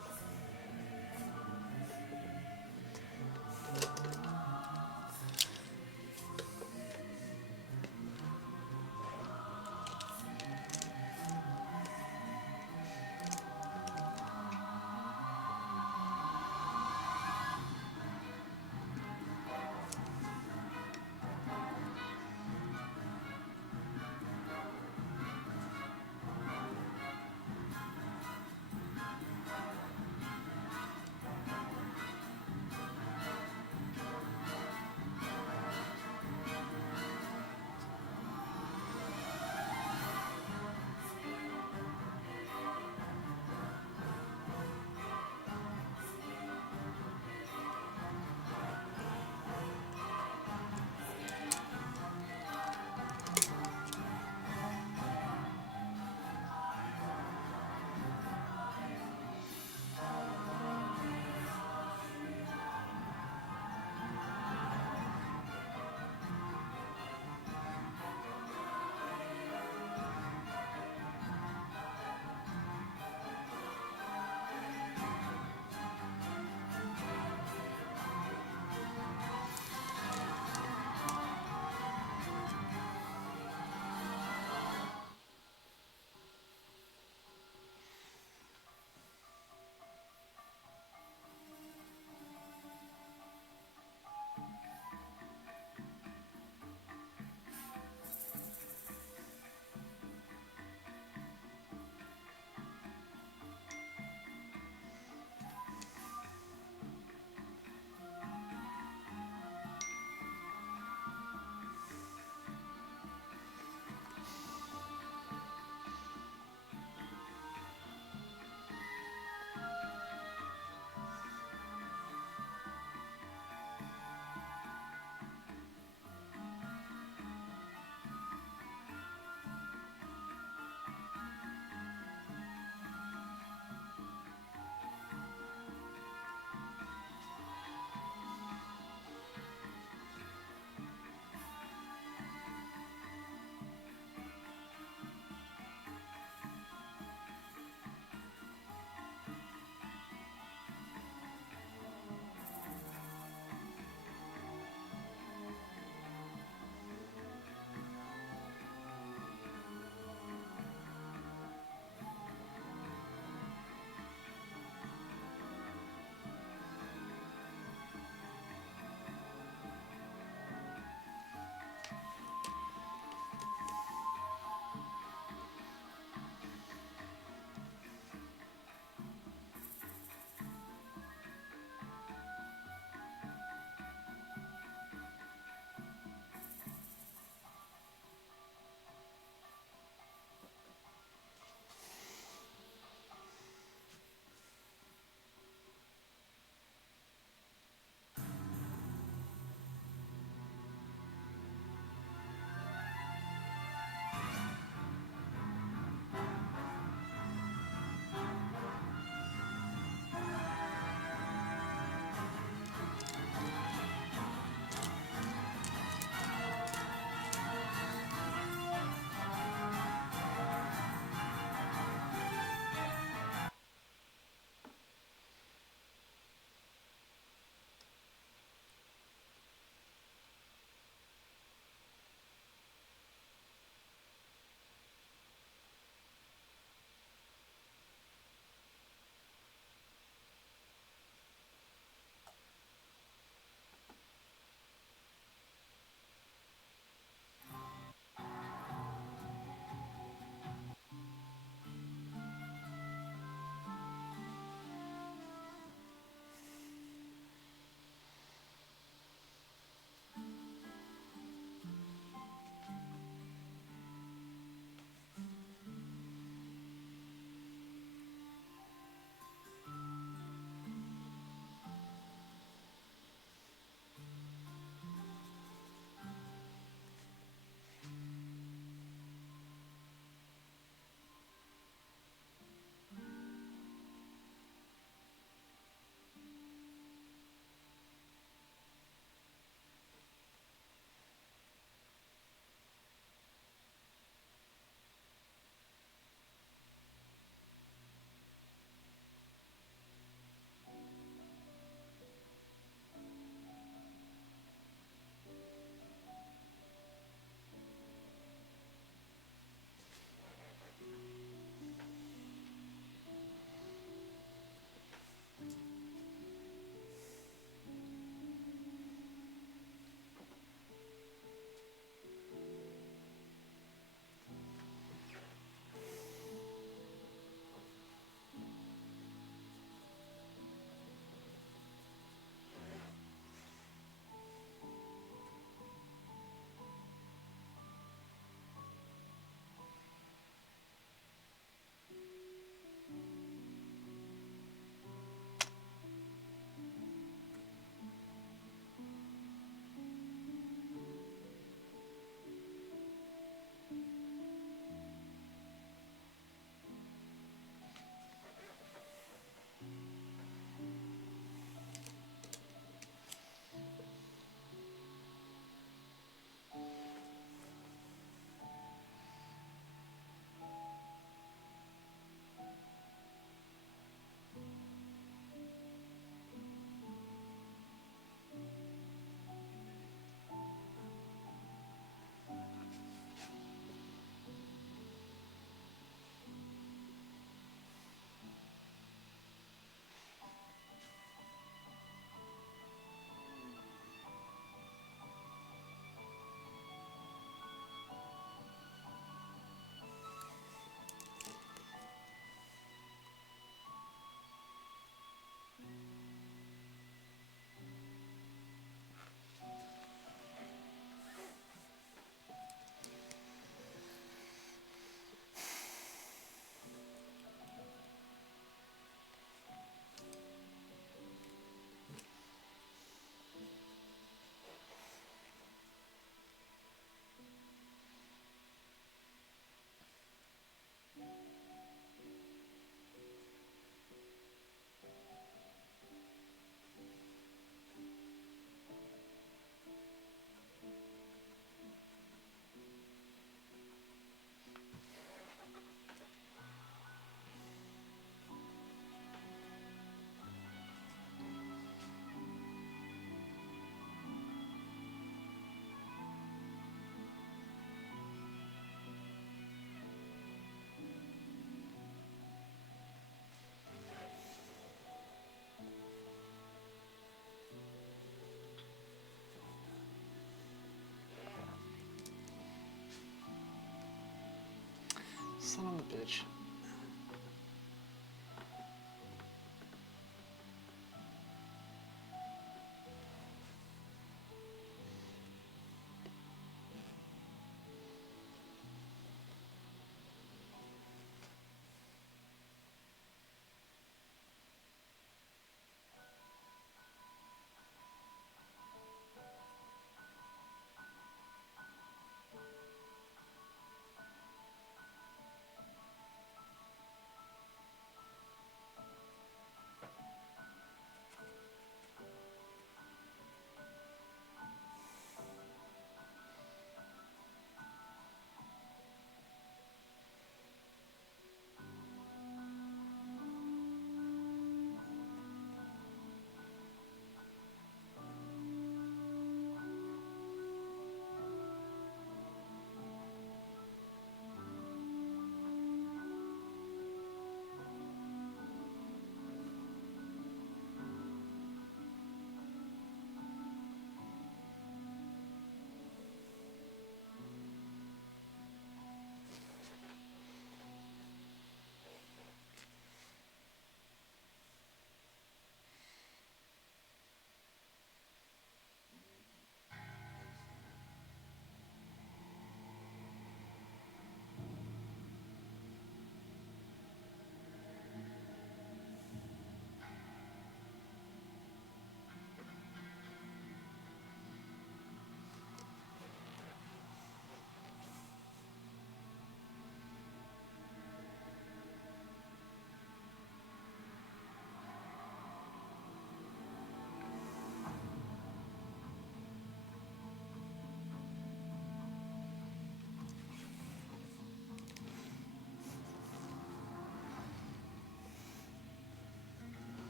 Son of a bitch.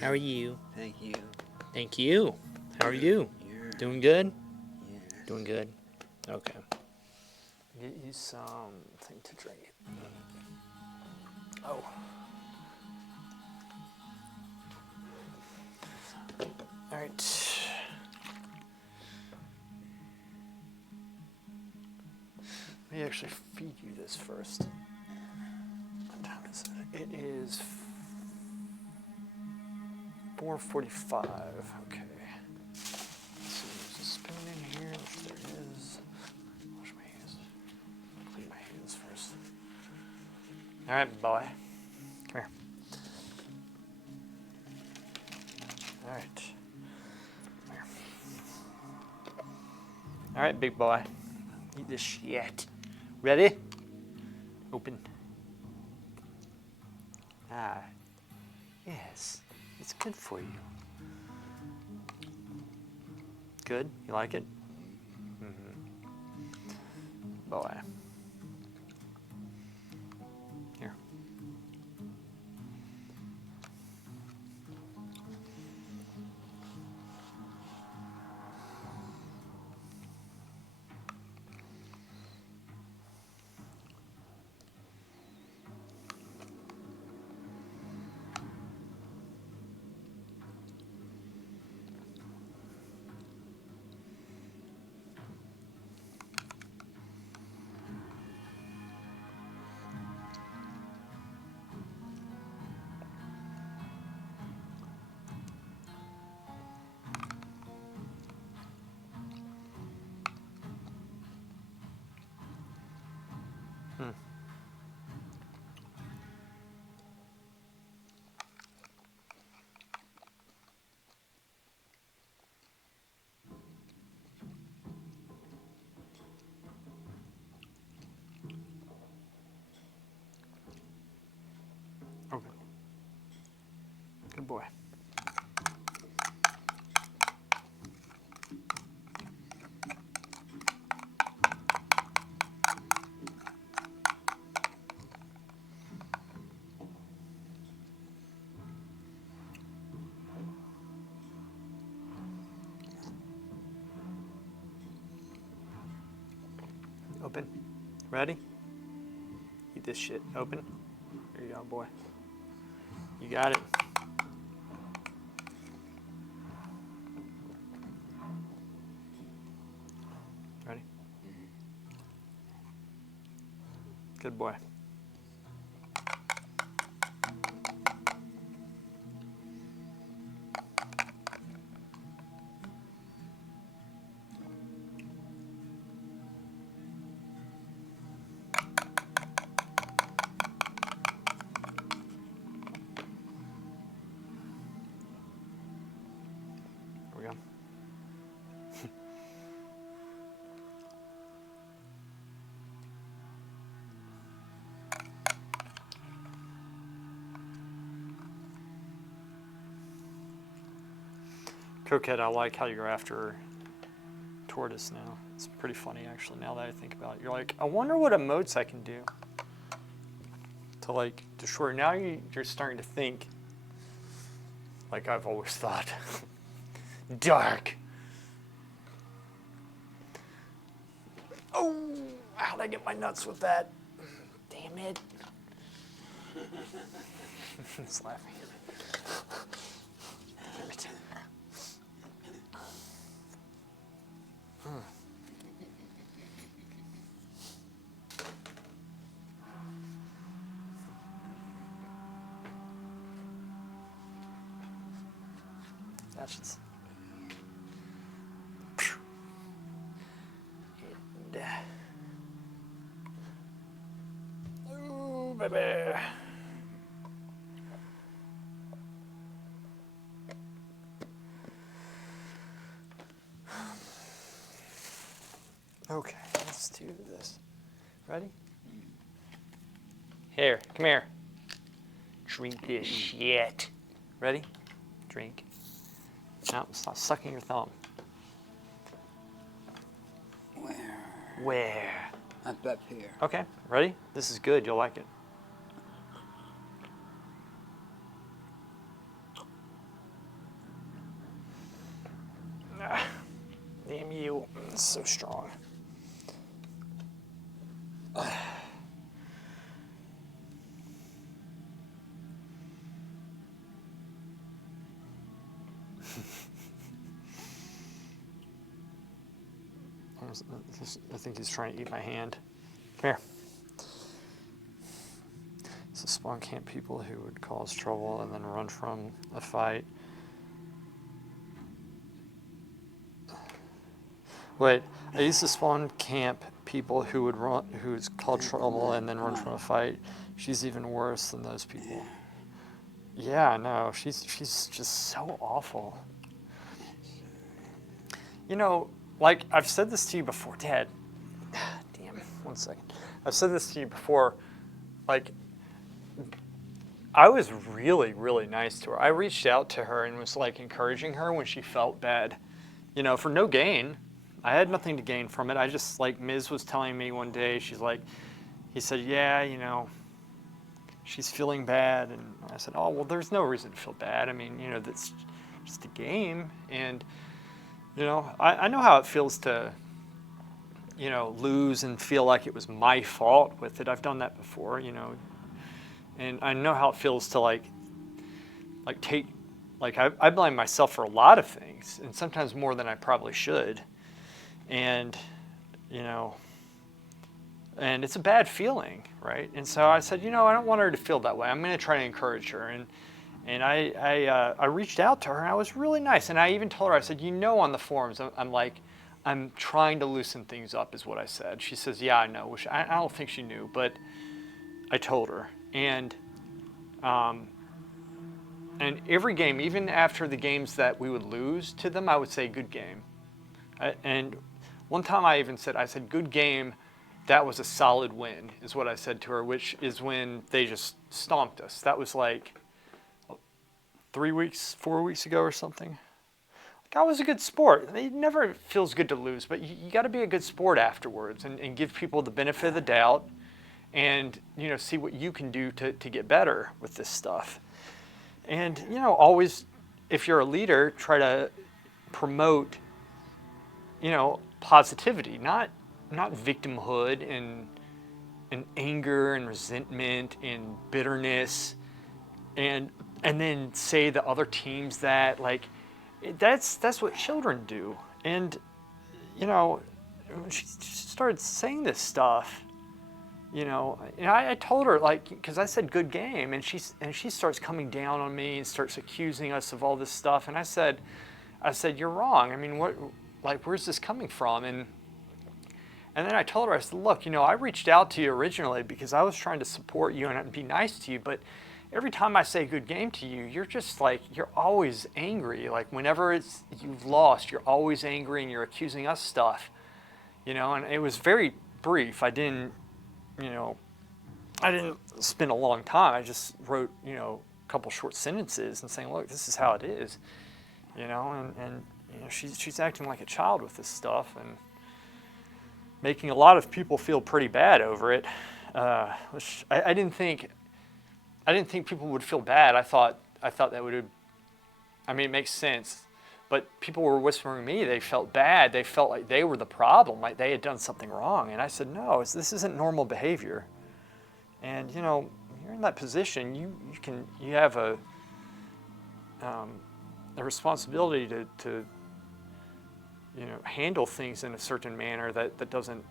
How are you? Thank you. Thank you. How are you? You're, Doing good? yes. Doing good. Okay. Get you something to drink. Oh. All right. Let me actually feed you this first. What time is it? It is 4:45. Okay. Let's see, there's a spoon in here, which there is. Wash my hands. Clean my hands first. All right, boy. Come here. All right. Come here. All right, big boy. Eat this shit. Ready? Open. Ah. Yes. It's good for you. Good? You like it? Boy. Here. Open. Good boy. Open. Ready? Eat this shit. Open. There you go, boy. You got it. Ready? Good boy. There we go. Coquette, I like how you're after Tortoise now. It's pretty funny, actually, now that I think about it. You're like, I wonder what emotes I can do to, like, destroy. Now you're starting to think like I've always thought. Dark. Oh, how'd I get my nuts with that? Damn it. He's laughing. Damn it. That's just. Ooh, baby. Okay, let's do this. Ready? Here, come here. Drink this shit. Ready? Drink. Now, stop sucking your thumb. Where? Where? Up here. Okay, ready? This is good. You'll like it. It's so strong. I think he's trying to eat my hand. Come here. So spawn camp people who would cause trouble and then run from a fight. Wait, I used to spawn camp people who would who's called trouble and then run from a fight. She's even worse than those people. Yeah, I know. She's just so awful. You know, like I've said this to you before, Dad. Damn, 1 second. I've said this to you before. Like, I was really, really nice to her. I reached out to her and was like encouraging her when she felt bad. You know, for no gain. I had nothing to gain from it. I just, like, Ms. was telling me one day, she's like, he said, yeah, you know, she's feeling bad. And I said, oh, well, there's no reason to feel bad. I mean, you know, that's just a game. And, you know, I know how it feels to, you know, lose and feel like it was my fault with it. I've done that before, you know. And I know how it feels to, like take, like, I blame myself for a lot of things, and sometimes more than I probably should. And, you know, and it's a bad feeling, right? And so I said, you know, I don't want her to feel that way. I'm going to try to encourage her. And I reached out to her, and I was really nice. And I even told her, I said, you know, on the forums, I'm like, I'm trying to loosen things up, is what I said. She says, yeah, I know, which I don't think she knew, but I told her. And every game, even after the games that we would lose to them, I would say, good game. And one time I even said, good game, that was a solid win, is what I said to her, which is when they just stomped us. That was like 4 weeks ago or something. Like, I was a good sport. It never feels good to lose, but you got to be a good sport afterwards and give people the benefit of the doubt and, you know, see what you can do to get better with this stuff. And, you know, always, if you're a leader, try to promote, you know, positivity, not victimhood and anger and resentment and bitterness, and then say to other teams that, like, that's what children do. And, you know, when she started saying this stuff, you know, and I told her, like, because I said good game, and she starts coming down on me and starts accusing us of all this stuff, and I said you're wrong. I mean, where's this coming from? And then I told her, I said, look, you know, I reached out to you originally because I was trying to support you and be nice to you, but every time I say good game to you, you're just like, you're always angry. Like, whenever you've lost, you're always angry and you're accusing us stuff, you know. And it was very brief. I didn't spend a long time. I just wrote, you know, a couple short sentences and saying, look, this is how it is, you know. And you know, she's acting like a child with this stuff and making a lot of people feel pretty bad over it, which I didn't think people would feel bad. I thought that would, I mean, it makes sense, but people were whispering to me they felt bad. They felt like they were the problem, like they had done something wrong. And I said, no, this isn't normal behavior. And, you know, you're in that position, you have a responsibility to you know, handle things in a certain manner that doesn't,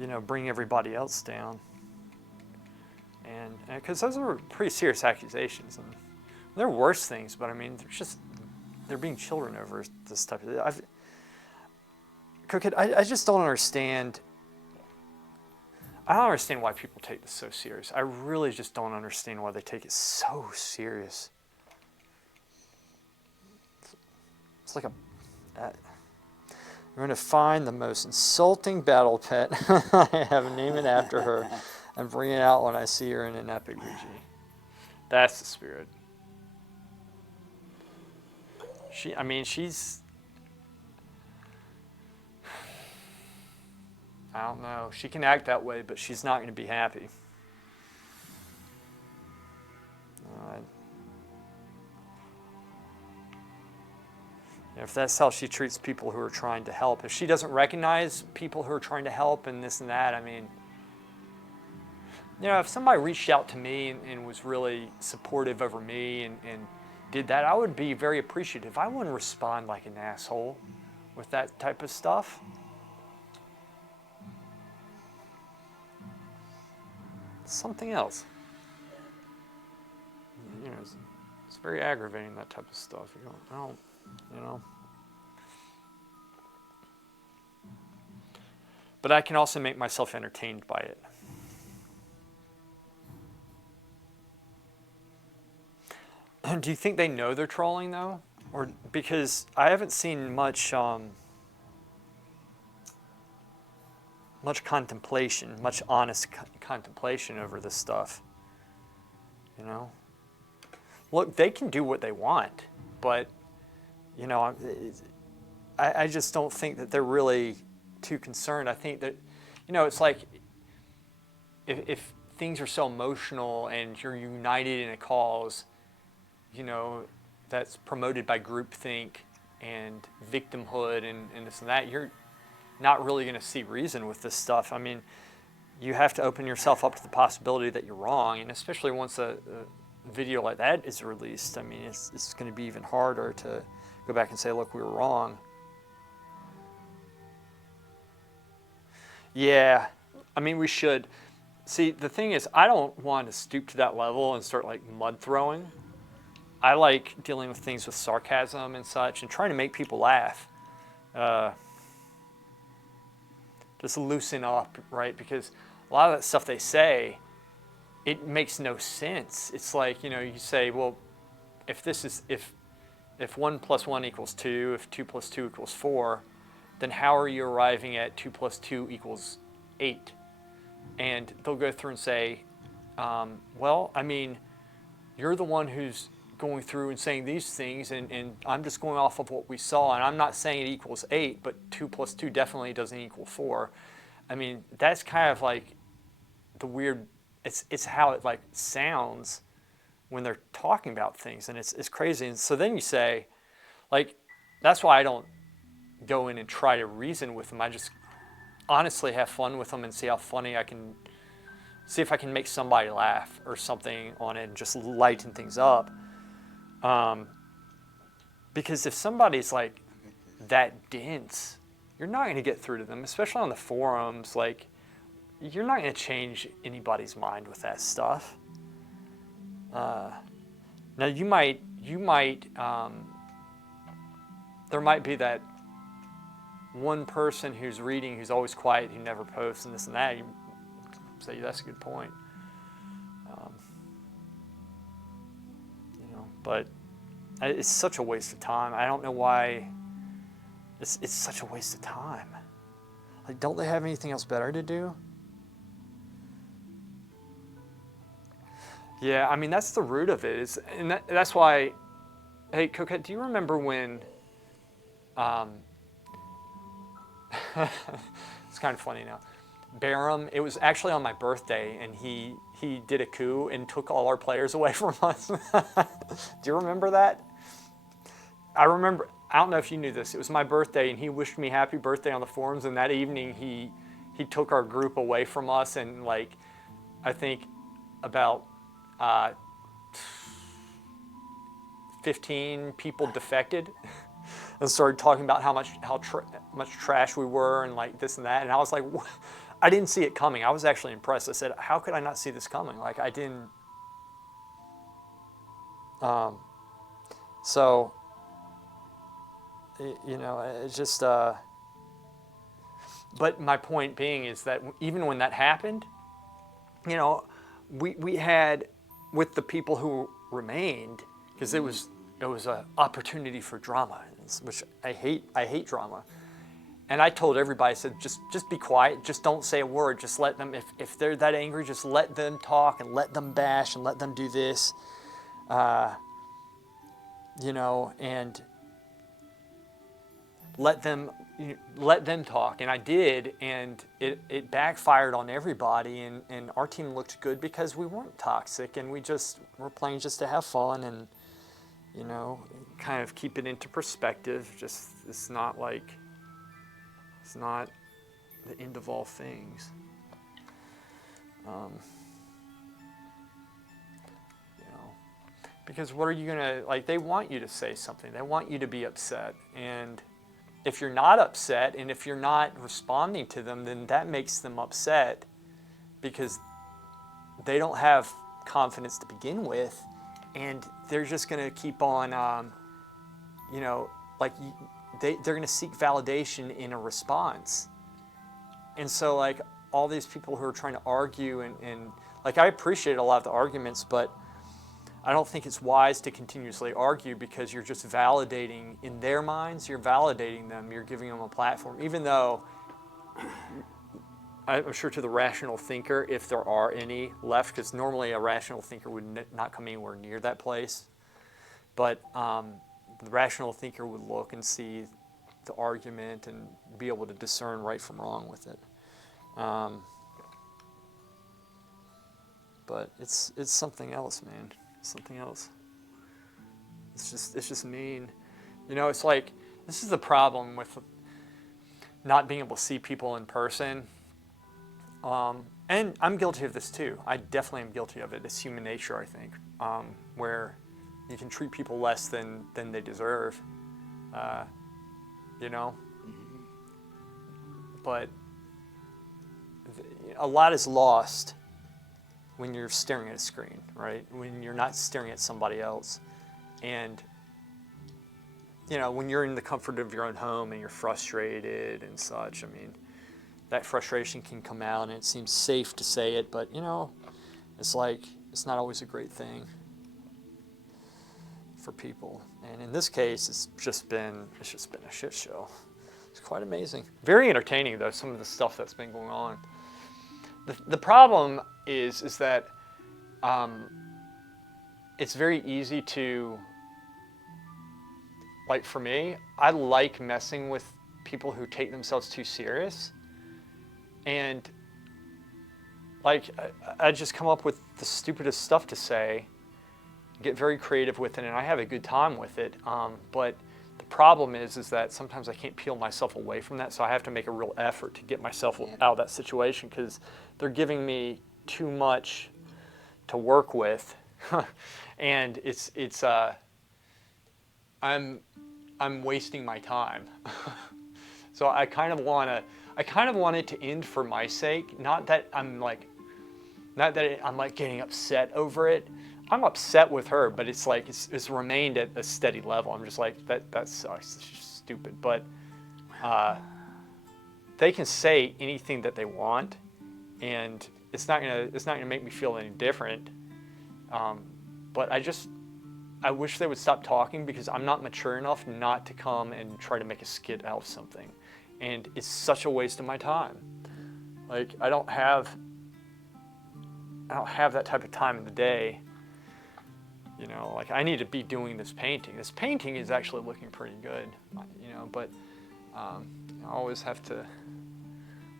you know, bring everybody else down. And because those are pretty serious accusations, and they're worse things, but I mean, they're being children over this type of. Crooked, I just don't understand. I don't understand why people take this so serious. I really just don't understand why they take it so serious. It's like you're going to find the most insulting battle pet I have and name it after her and bring it out when I see her in an epic VG. That's the spirit. She's, I don't know. She can act that way, but she's not going to be happy. If that's how she treats people who are trying to help, if she doesn't recognize people who are trying to help and this and that, I mean, if somebody reached out to me and was really supportive over me and did that, I would be very appreciative. I wouldn't respond like an asshole with that type of stuff. It's something else. It's very aggravating, that type of stuff. I don't. But I can also make myself entertained by it. Do you think they know they're trolling though? Or because I haven't seen much contemplation, much honest contemplation over this stuff. Look, they can do what they want, but I just don't think that they're really too concerned. I think that it's like if things are so emotional and you're united in a cause, that's promoted by groupthink and victimhood and this and that, you're not really going to see reason with this stuff. I mean, you have to open yourself up to the possibility that you're wrong, and especially once a video like that is released, I mean, it's going to be even harder to go back and say, look, we were wrong. Yeah, I mean, we should. See, the thing is, I don't want to stoop to that level and start like mud throwing. I like dealing with things with sarcasm and such and trying to make people laugh. Just loosen up, right? Because a lot of that stuff they say, it makes no sense. It's like, you say, well, if 1 plus 1 equals 2, if 2 plus 2 equals 4, then how are you arriving at 2 plus 2 equals 8? And they'll go through and say, well, I mean, you're the one who's going through and saying these things, and I'm just going off of what we saw, and I'm not saying it equals 8, but 2 plus 2 definitely doesn't equal 4. I mean, that's kind of like the weird, it's how it like sounds when they're talking about things, and it's crazy. And so then you say, like, that's why I don't go in and try to reason with them. I just honestly have fun with them and see how funny I can, see if I can make somebody laugh or something on it and just lighten things up. Because if somebody's like that dense, you're not going to get through to them, especially on the forums. Like, you're not going to change anybody's mind with that stuff. Now you might, there might be that one person who's reading, who's always quiet, who never posts and this and that. You say, that's a good point. But it's such a waste of time. I don't know why. It's such a waste of time. Like, don't they have anything else better to do? Yeah, I mean, that's the root of it. That's why, hey, Coquette, do you remember when, it's kind of funny now, Barham, it was actually on my birthday, and he did a coup and took all our players away from us. Do you remember that? I remember, I don't know if you knew this, it was my birthday, and he wished me happy birthday on the forums, and that evening he took our group away from us, and like, I think about 15 people defected and started talking about how much trash we were and like this and that. And I was like, I didn't see it coming. I was actually impressed. I said, how could I not see this coming? Like, I didn't. So, it's just. But my point being is that even when that happened, we had, with the people who remained, because it was an opportunity for drama, which I hate drama. And I told everybody, I said, just be quiet, just don't say a word, just let them, if they're that angry, just let them talk and let them bash and let them do this, and let them talk. And I did, and it backfired on everybody, and our team looked good because we weren't toxic, and we just were playing just to have fun, and you know, kind of keep it into perspective. Just, it's not the end of all things. You know, because what are you gonna, like, they want you to say something. They want you to be upset. And if you're not upset and if you're not responding to them, then that makes them upset because they don't have confidence to begin with, and they're just going to keep on, you know, like they're going to seek validation in a response. And so, like, all these people who are trying to argue and like, I appreciate a lot of the arguments, but I don't think it's wise to continuously argue because you're just validating, in their minds, you're validating them, you're giving them a platform, even though I'm sure to the rational thinker, if there are any left, because normally a rational thinker would not come anywhere near that place, but the rational thinker would look and see the argument and be able to discern right from wrong with it. But it's something else, man. Something else. It's just mean. You know, it's like, this is the problem with not being able to see people in person. And I'm guilty of this too. I definitely am guilty of it. It's human nature, I think, where you can treat people less than they deserve, you know? But a lot is lost when you're staring at a screen, right? When you're not staring at somebody else. And, you know, when you're in the comfort of your own home and you're frustrated and such, I mean, that frustration can come out and it seems safe to say it, but, you know, it's like, it's not always a great thing for people. And in this case, it's just been a shit show. It's quite amazing. Very entertaining, though, some of the stuff that's been going on. The problem is that it's very easy to, like, for me, I like messing with people who take themselves too serious. And, like, I just come up with the stupidest stuff to say, get very creative with it, and I have a good time with it. But the problem is that sometimes I can't peel myself away from that, so I have to make a real effort to get myself out of that situation because they're giving me too much to work with, and I'm wasting my time. So I kind of want it to end for my sake. Not that I'm like getting upset over it. I'm upset with her, but it's like it's remained at a steady level. I'm just like, that sucks. It's just stupid. But they can say anything that they want, and it's not gonna make me feel any different. But I wish they would stop talking because I'm not mature enough not to come and try to make a skit out of something. And it's such a waste of my time. Like, I don't have that type of time in the day. You know, like, I need to be doing this painting. This painting is actually looking pretty good, you know, but I always have to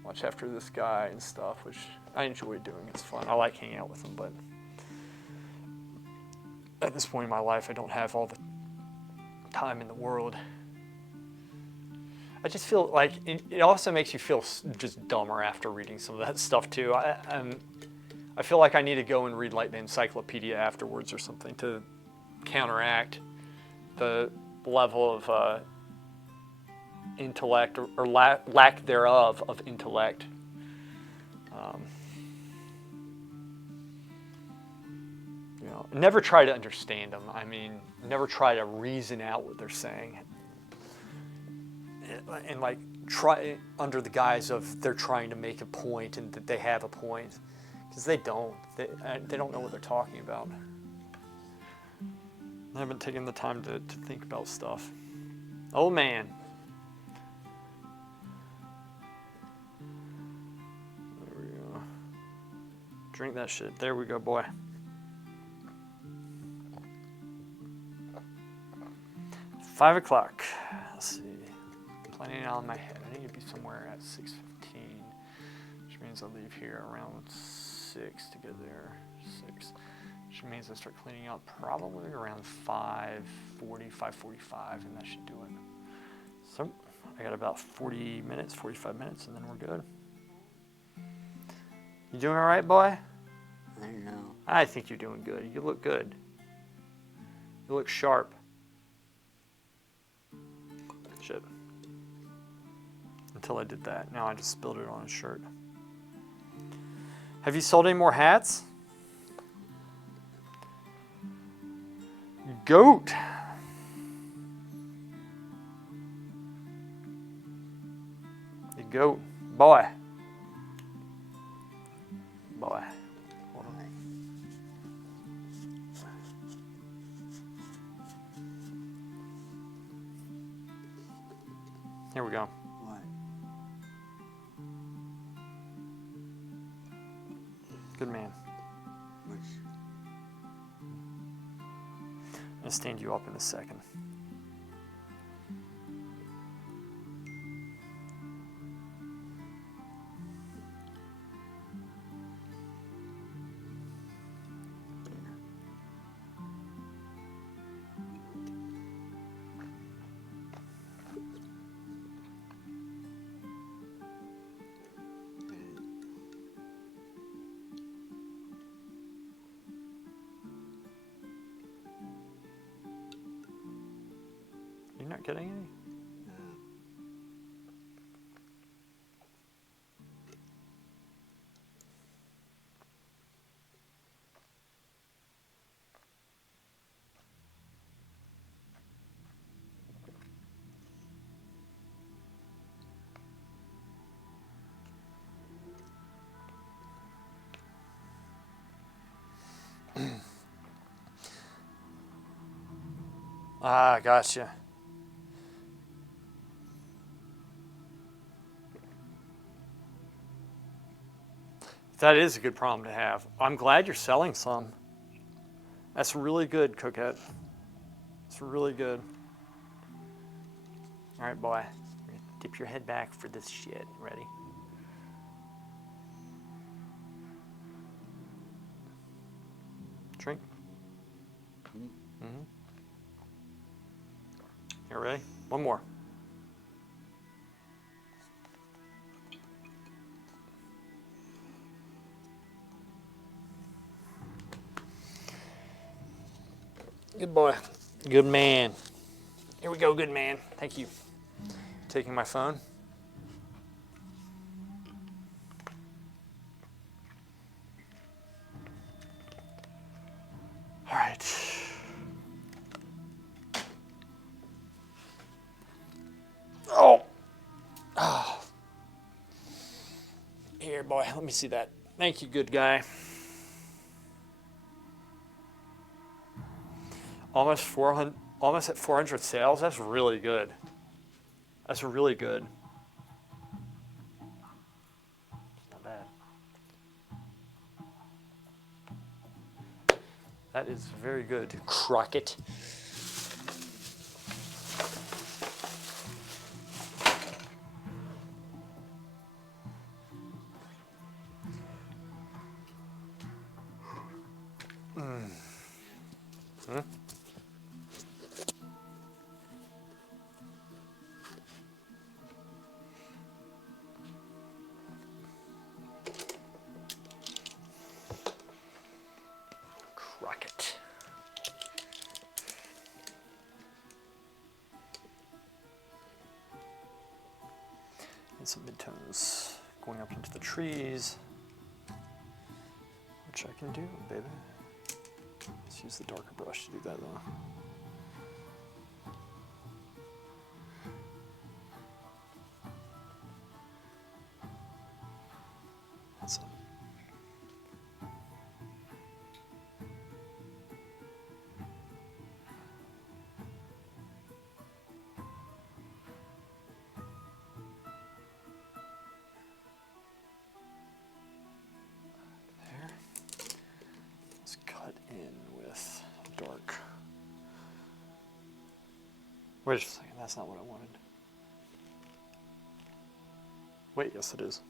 watch after this guy and stuff, which I enjoy doing. It's fun. I like hanging out with him, but at this point in my life, I don't have all the time in the world. I just feel like it also makes you feel just dumber after reading some of that stuff too. I feel like I need to go and read like the encyclopedia afterwards or something to counteract the level of intellect or lack thereof of intellect. You know, never try to understand them. I mean, never try to reason out what they're saying. And like try under the guise of they're trying to make a point and that they have a point, because they don't. They don't know what they're talking about. They haven't taken the time to think about stuff. Oh man. There we go. Drink that shit. There we go, boy. 5 o'clock. Let's see. Planning out in my head. I need to be somewhere at 6:15, which means I'll leave here around 6 to get there. 6, which means I start cleaning up probably around 5:40, 5:45, and that should do it. So I got about 40 minutes, 45 minutes, and then we're good. You doing all right, boy? I don't know. I think you're doing good. You look good. You look sharp. Shit. Until I did that. Now I just spilled it on his shirt. Have you sold any more hats? Goat. The goat. Boy. Boy. Hold on. Here we go. What? Good man. Which? I'm gonna stand you up in a second. You're not getting any? Ah, gotcha. That is a good problem to have. I'm glad you're selling some. That's really good, Coquette. It's really good. All right, boy. Dip your head back for this shit. Ready? Drink. Mm-hmm. You ready? One more. Good boy. Good man. Here we go, good man. Thank you. Taking my phone. All right. Oh. Oh. Here, boy, let me see that. Thank you, good guy. Almost 400, almost at 400 sales. That's really good. That's really good. Not bad. That is very good, Crockett. Crockett. And some midtones going up into the trees, which I can do, baby. Let's use the darker brush to do that though. That's it. There. Let's cut in with dark. Wait a second, that's not what I wanted. Wait, yes it is.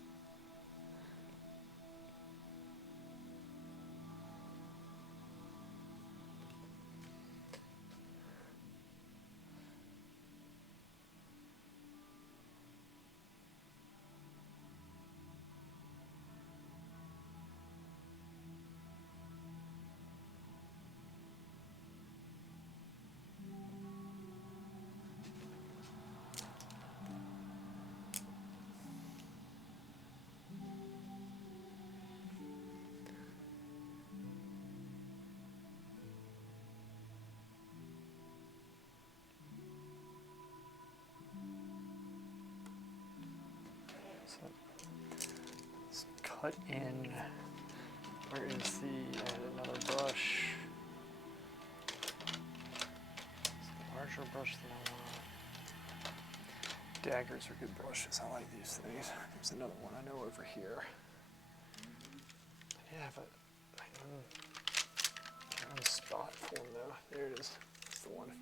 So let's cut in. Where is the, I had another brush. It's a larger brush than I want. Daggers are good brushes. I like these things. There's another one I know over here. I have my own spot for them though. There it is. That's the one.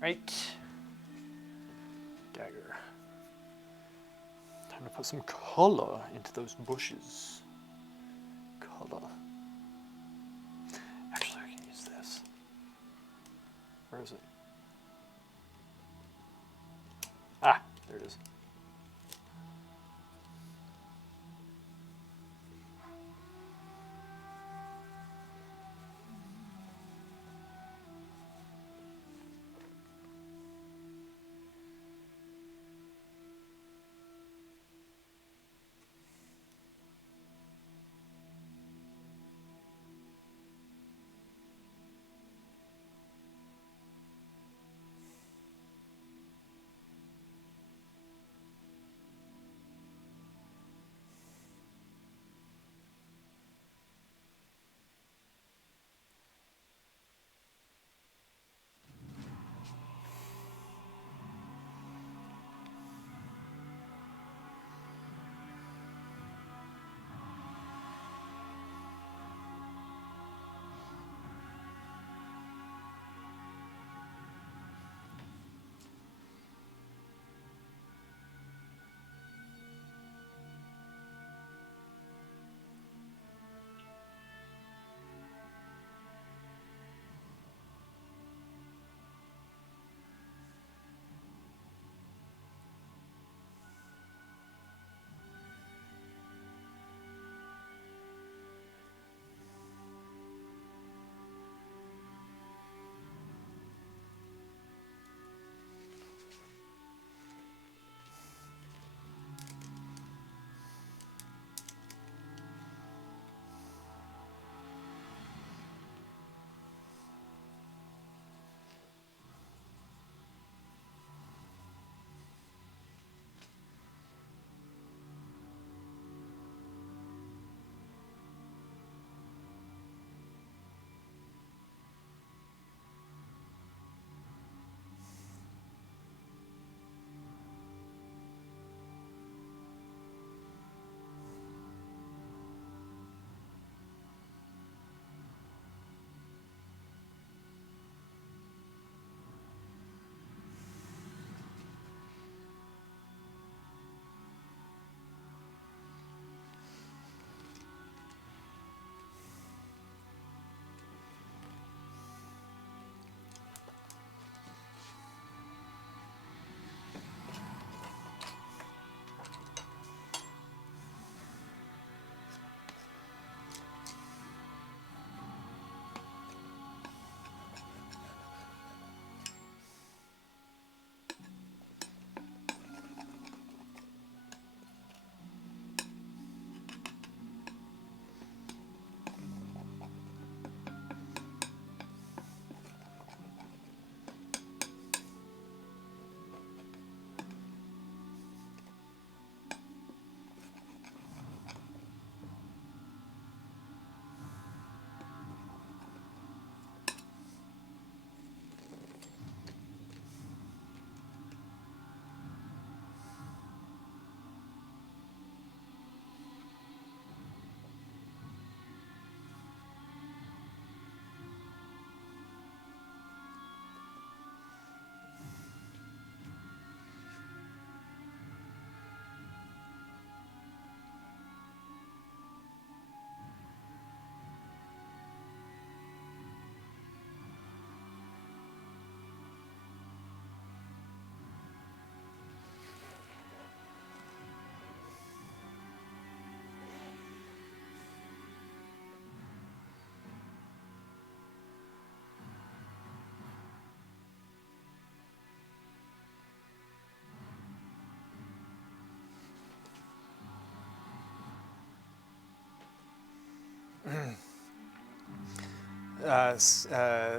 Right. Dagger. Time to put some color into those bushes. Color. Actually, I can use this. Where is it? Ah, there it is.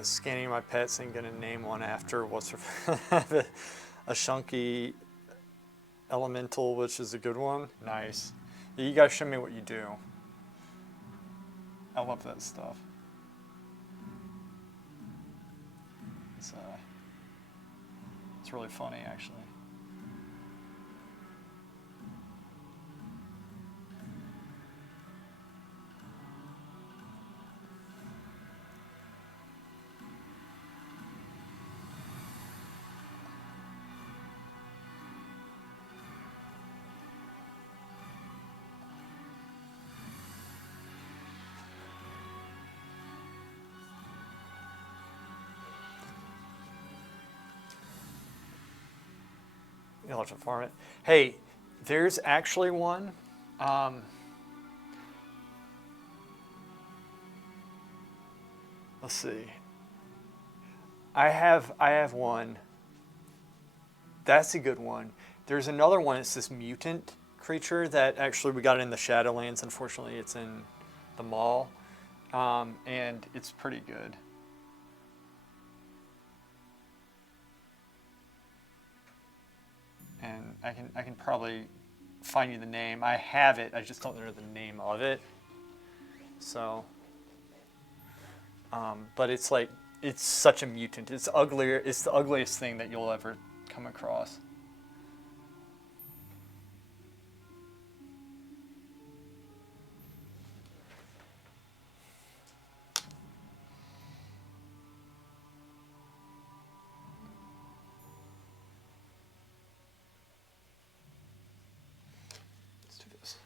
Scanning my pets and gonna name one after what's her a chunky Elemental, which is a good one. Nice. Yeah, you guys show me what you do. I love that stuff. It's really funny, actually. You'll have to farm it. Hey, there's actually one. Let's see. I have one. That's a good one. There's another one. It's this mutant creature that actually we got in the Shadowlands. Unfortunately, it's in the mall, and it's pretty good. And I can probably find you the name. I have it. I just don't know the name of it. So, but it's like it's such a mutant. It's uglier. It's the ugliest thing that you'll ever come across. Let's do this.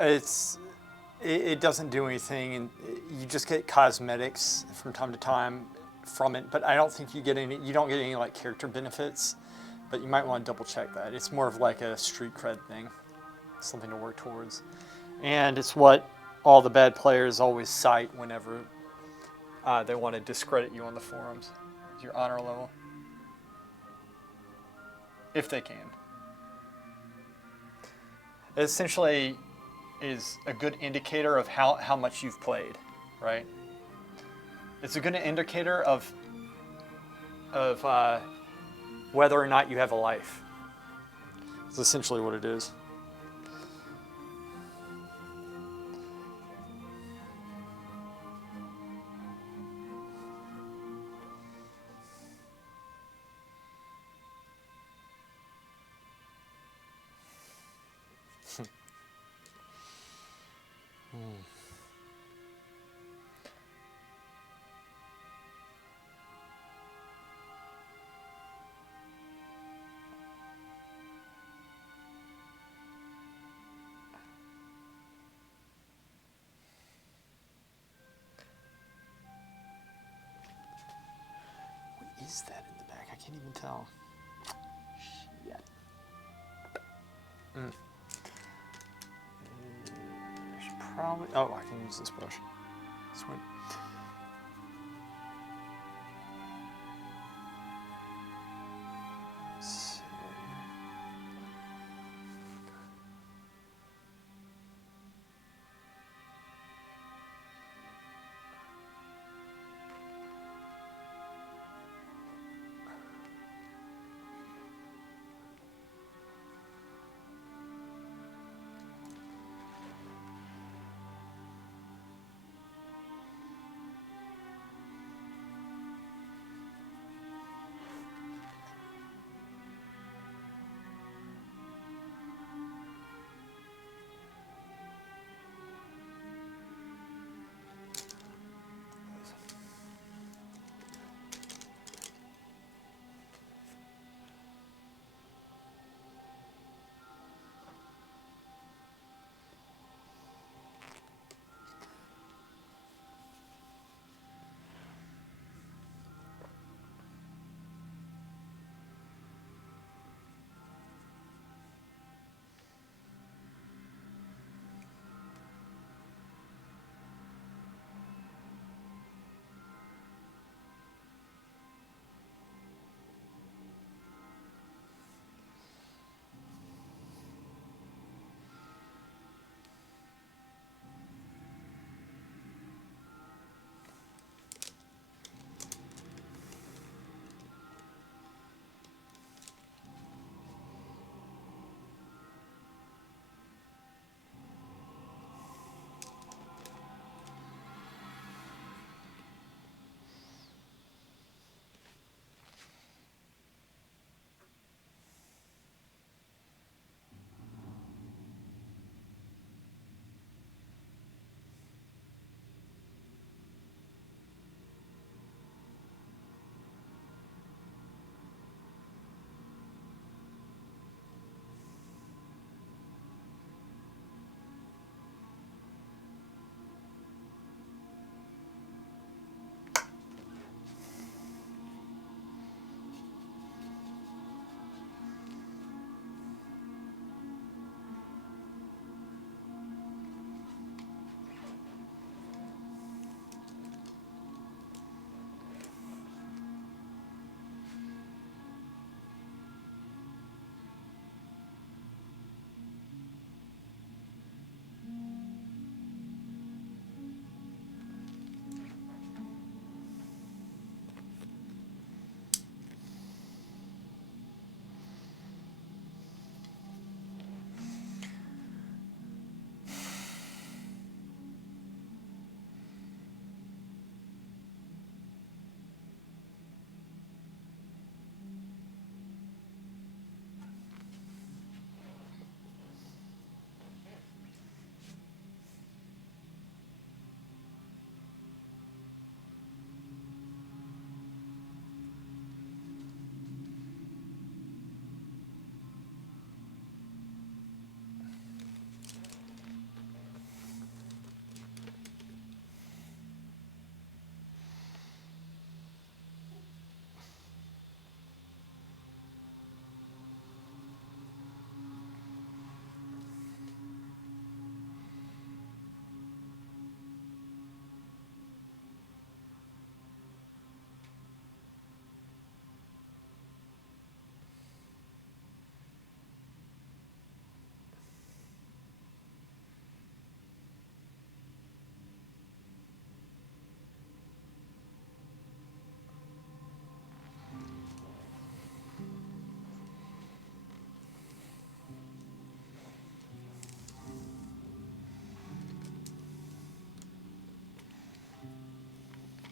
it doesn't do anything, and you just get cosmetics from time to time from it. But I don't think you don't get any like character benefits. But you might want to double check that. It's more of like a street cred thing, something to work towards, and it's what all the bad players always cite whenever they want to discredit you on the forums. Your honor level, if they can. It essentially is a good indicator of how much you've played, right? It's a good indicator of whether or not you have a life. It's essentially what it is. What is that in the back? I can't even tell. Shit. I should probably. Oh, I can use this brush. Sweet. Let's see.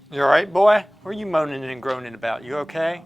You all right, boy? What are you moaning and groaning about? You okay?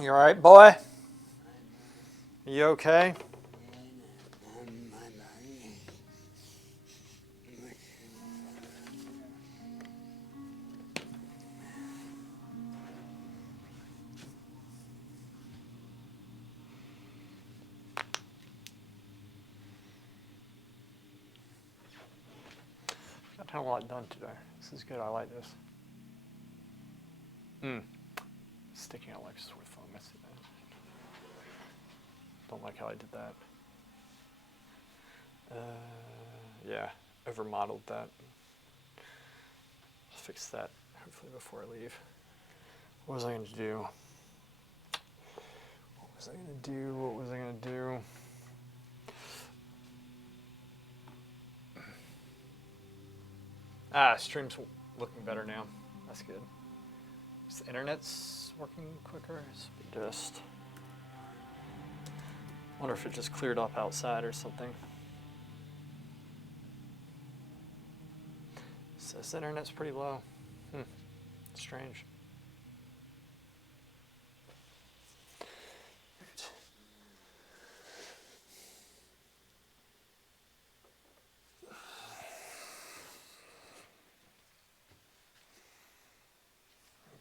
You all right, boy? You okay? My body. Got a lot done today. This is good. I like this. Sticking out like a sore thumb. I see that. Don't like how I did that. Yeah, over modeled that. I'll fix that hopefully before I leave. What was I going to do? What was I going to do? What was I going to do? Stream's looking better now. That's good. Is the internet's working quicker? Just wonder if it just cleared up outside or something. Says the internet's pretty low. Strange.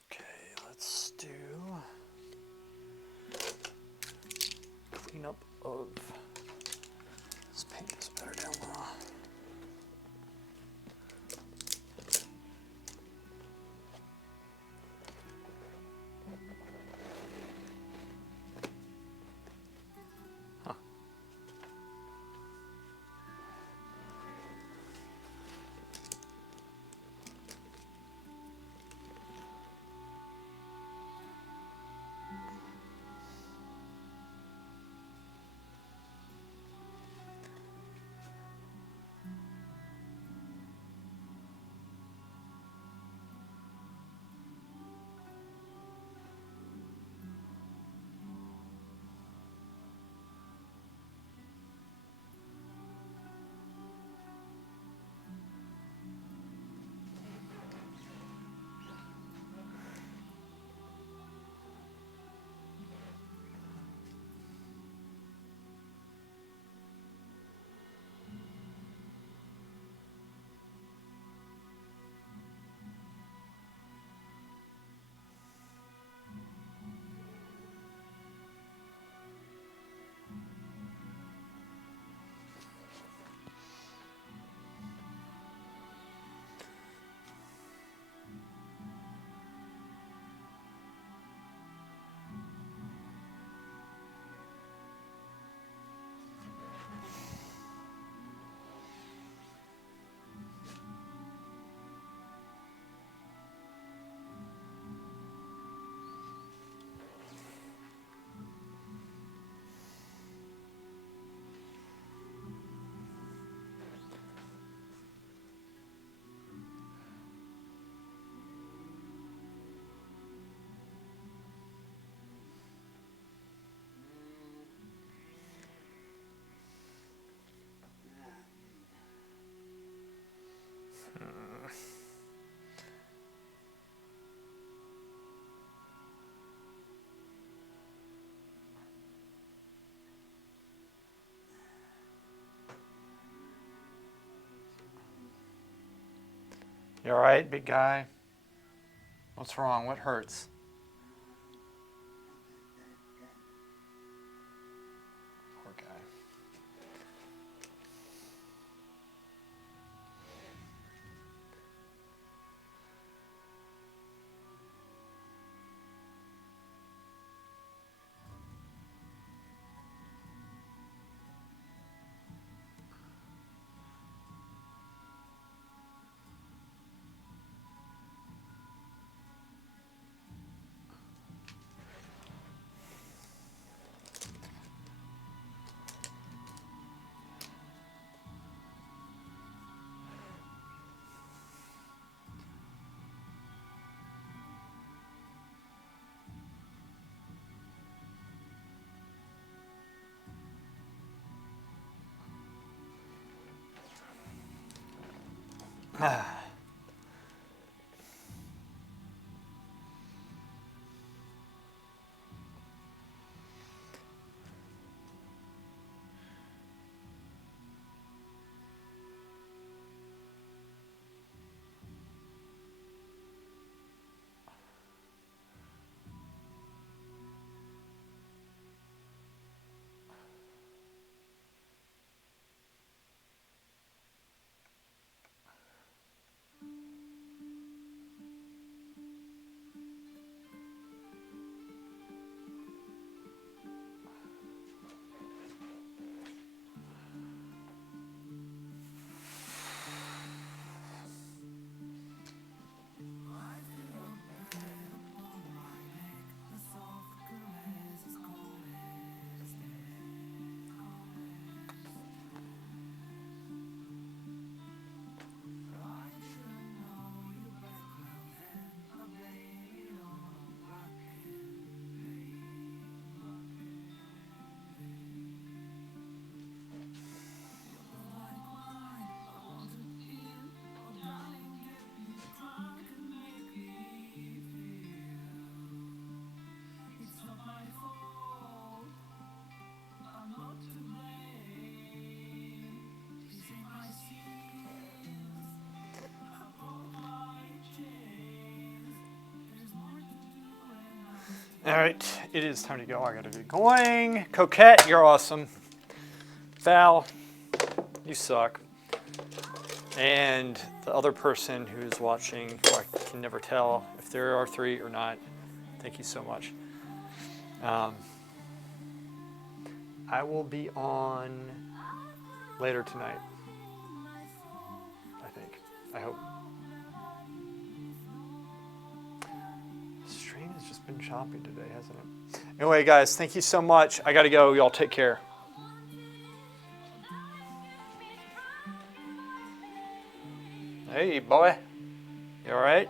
Okay, let's do cleanup of. Let's paint this better down low. You all right, big guy? What's wrong? What hurts? Poor guy. All right, it is time to go. I gotta get going. Coquette, you're awesome. Val, you suck. And the other person who's watching, who I can never tell if there are 3 or not, thank you so much. I will be on later tonight, I think. I hope. Stream has just been choppy today, hasn't it? Anyway, guys, thank you so much. I gotta go. Y'all take care. Hey, boy. You all right?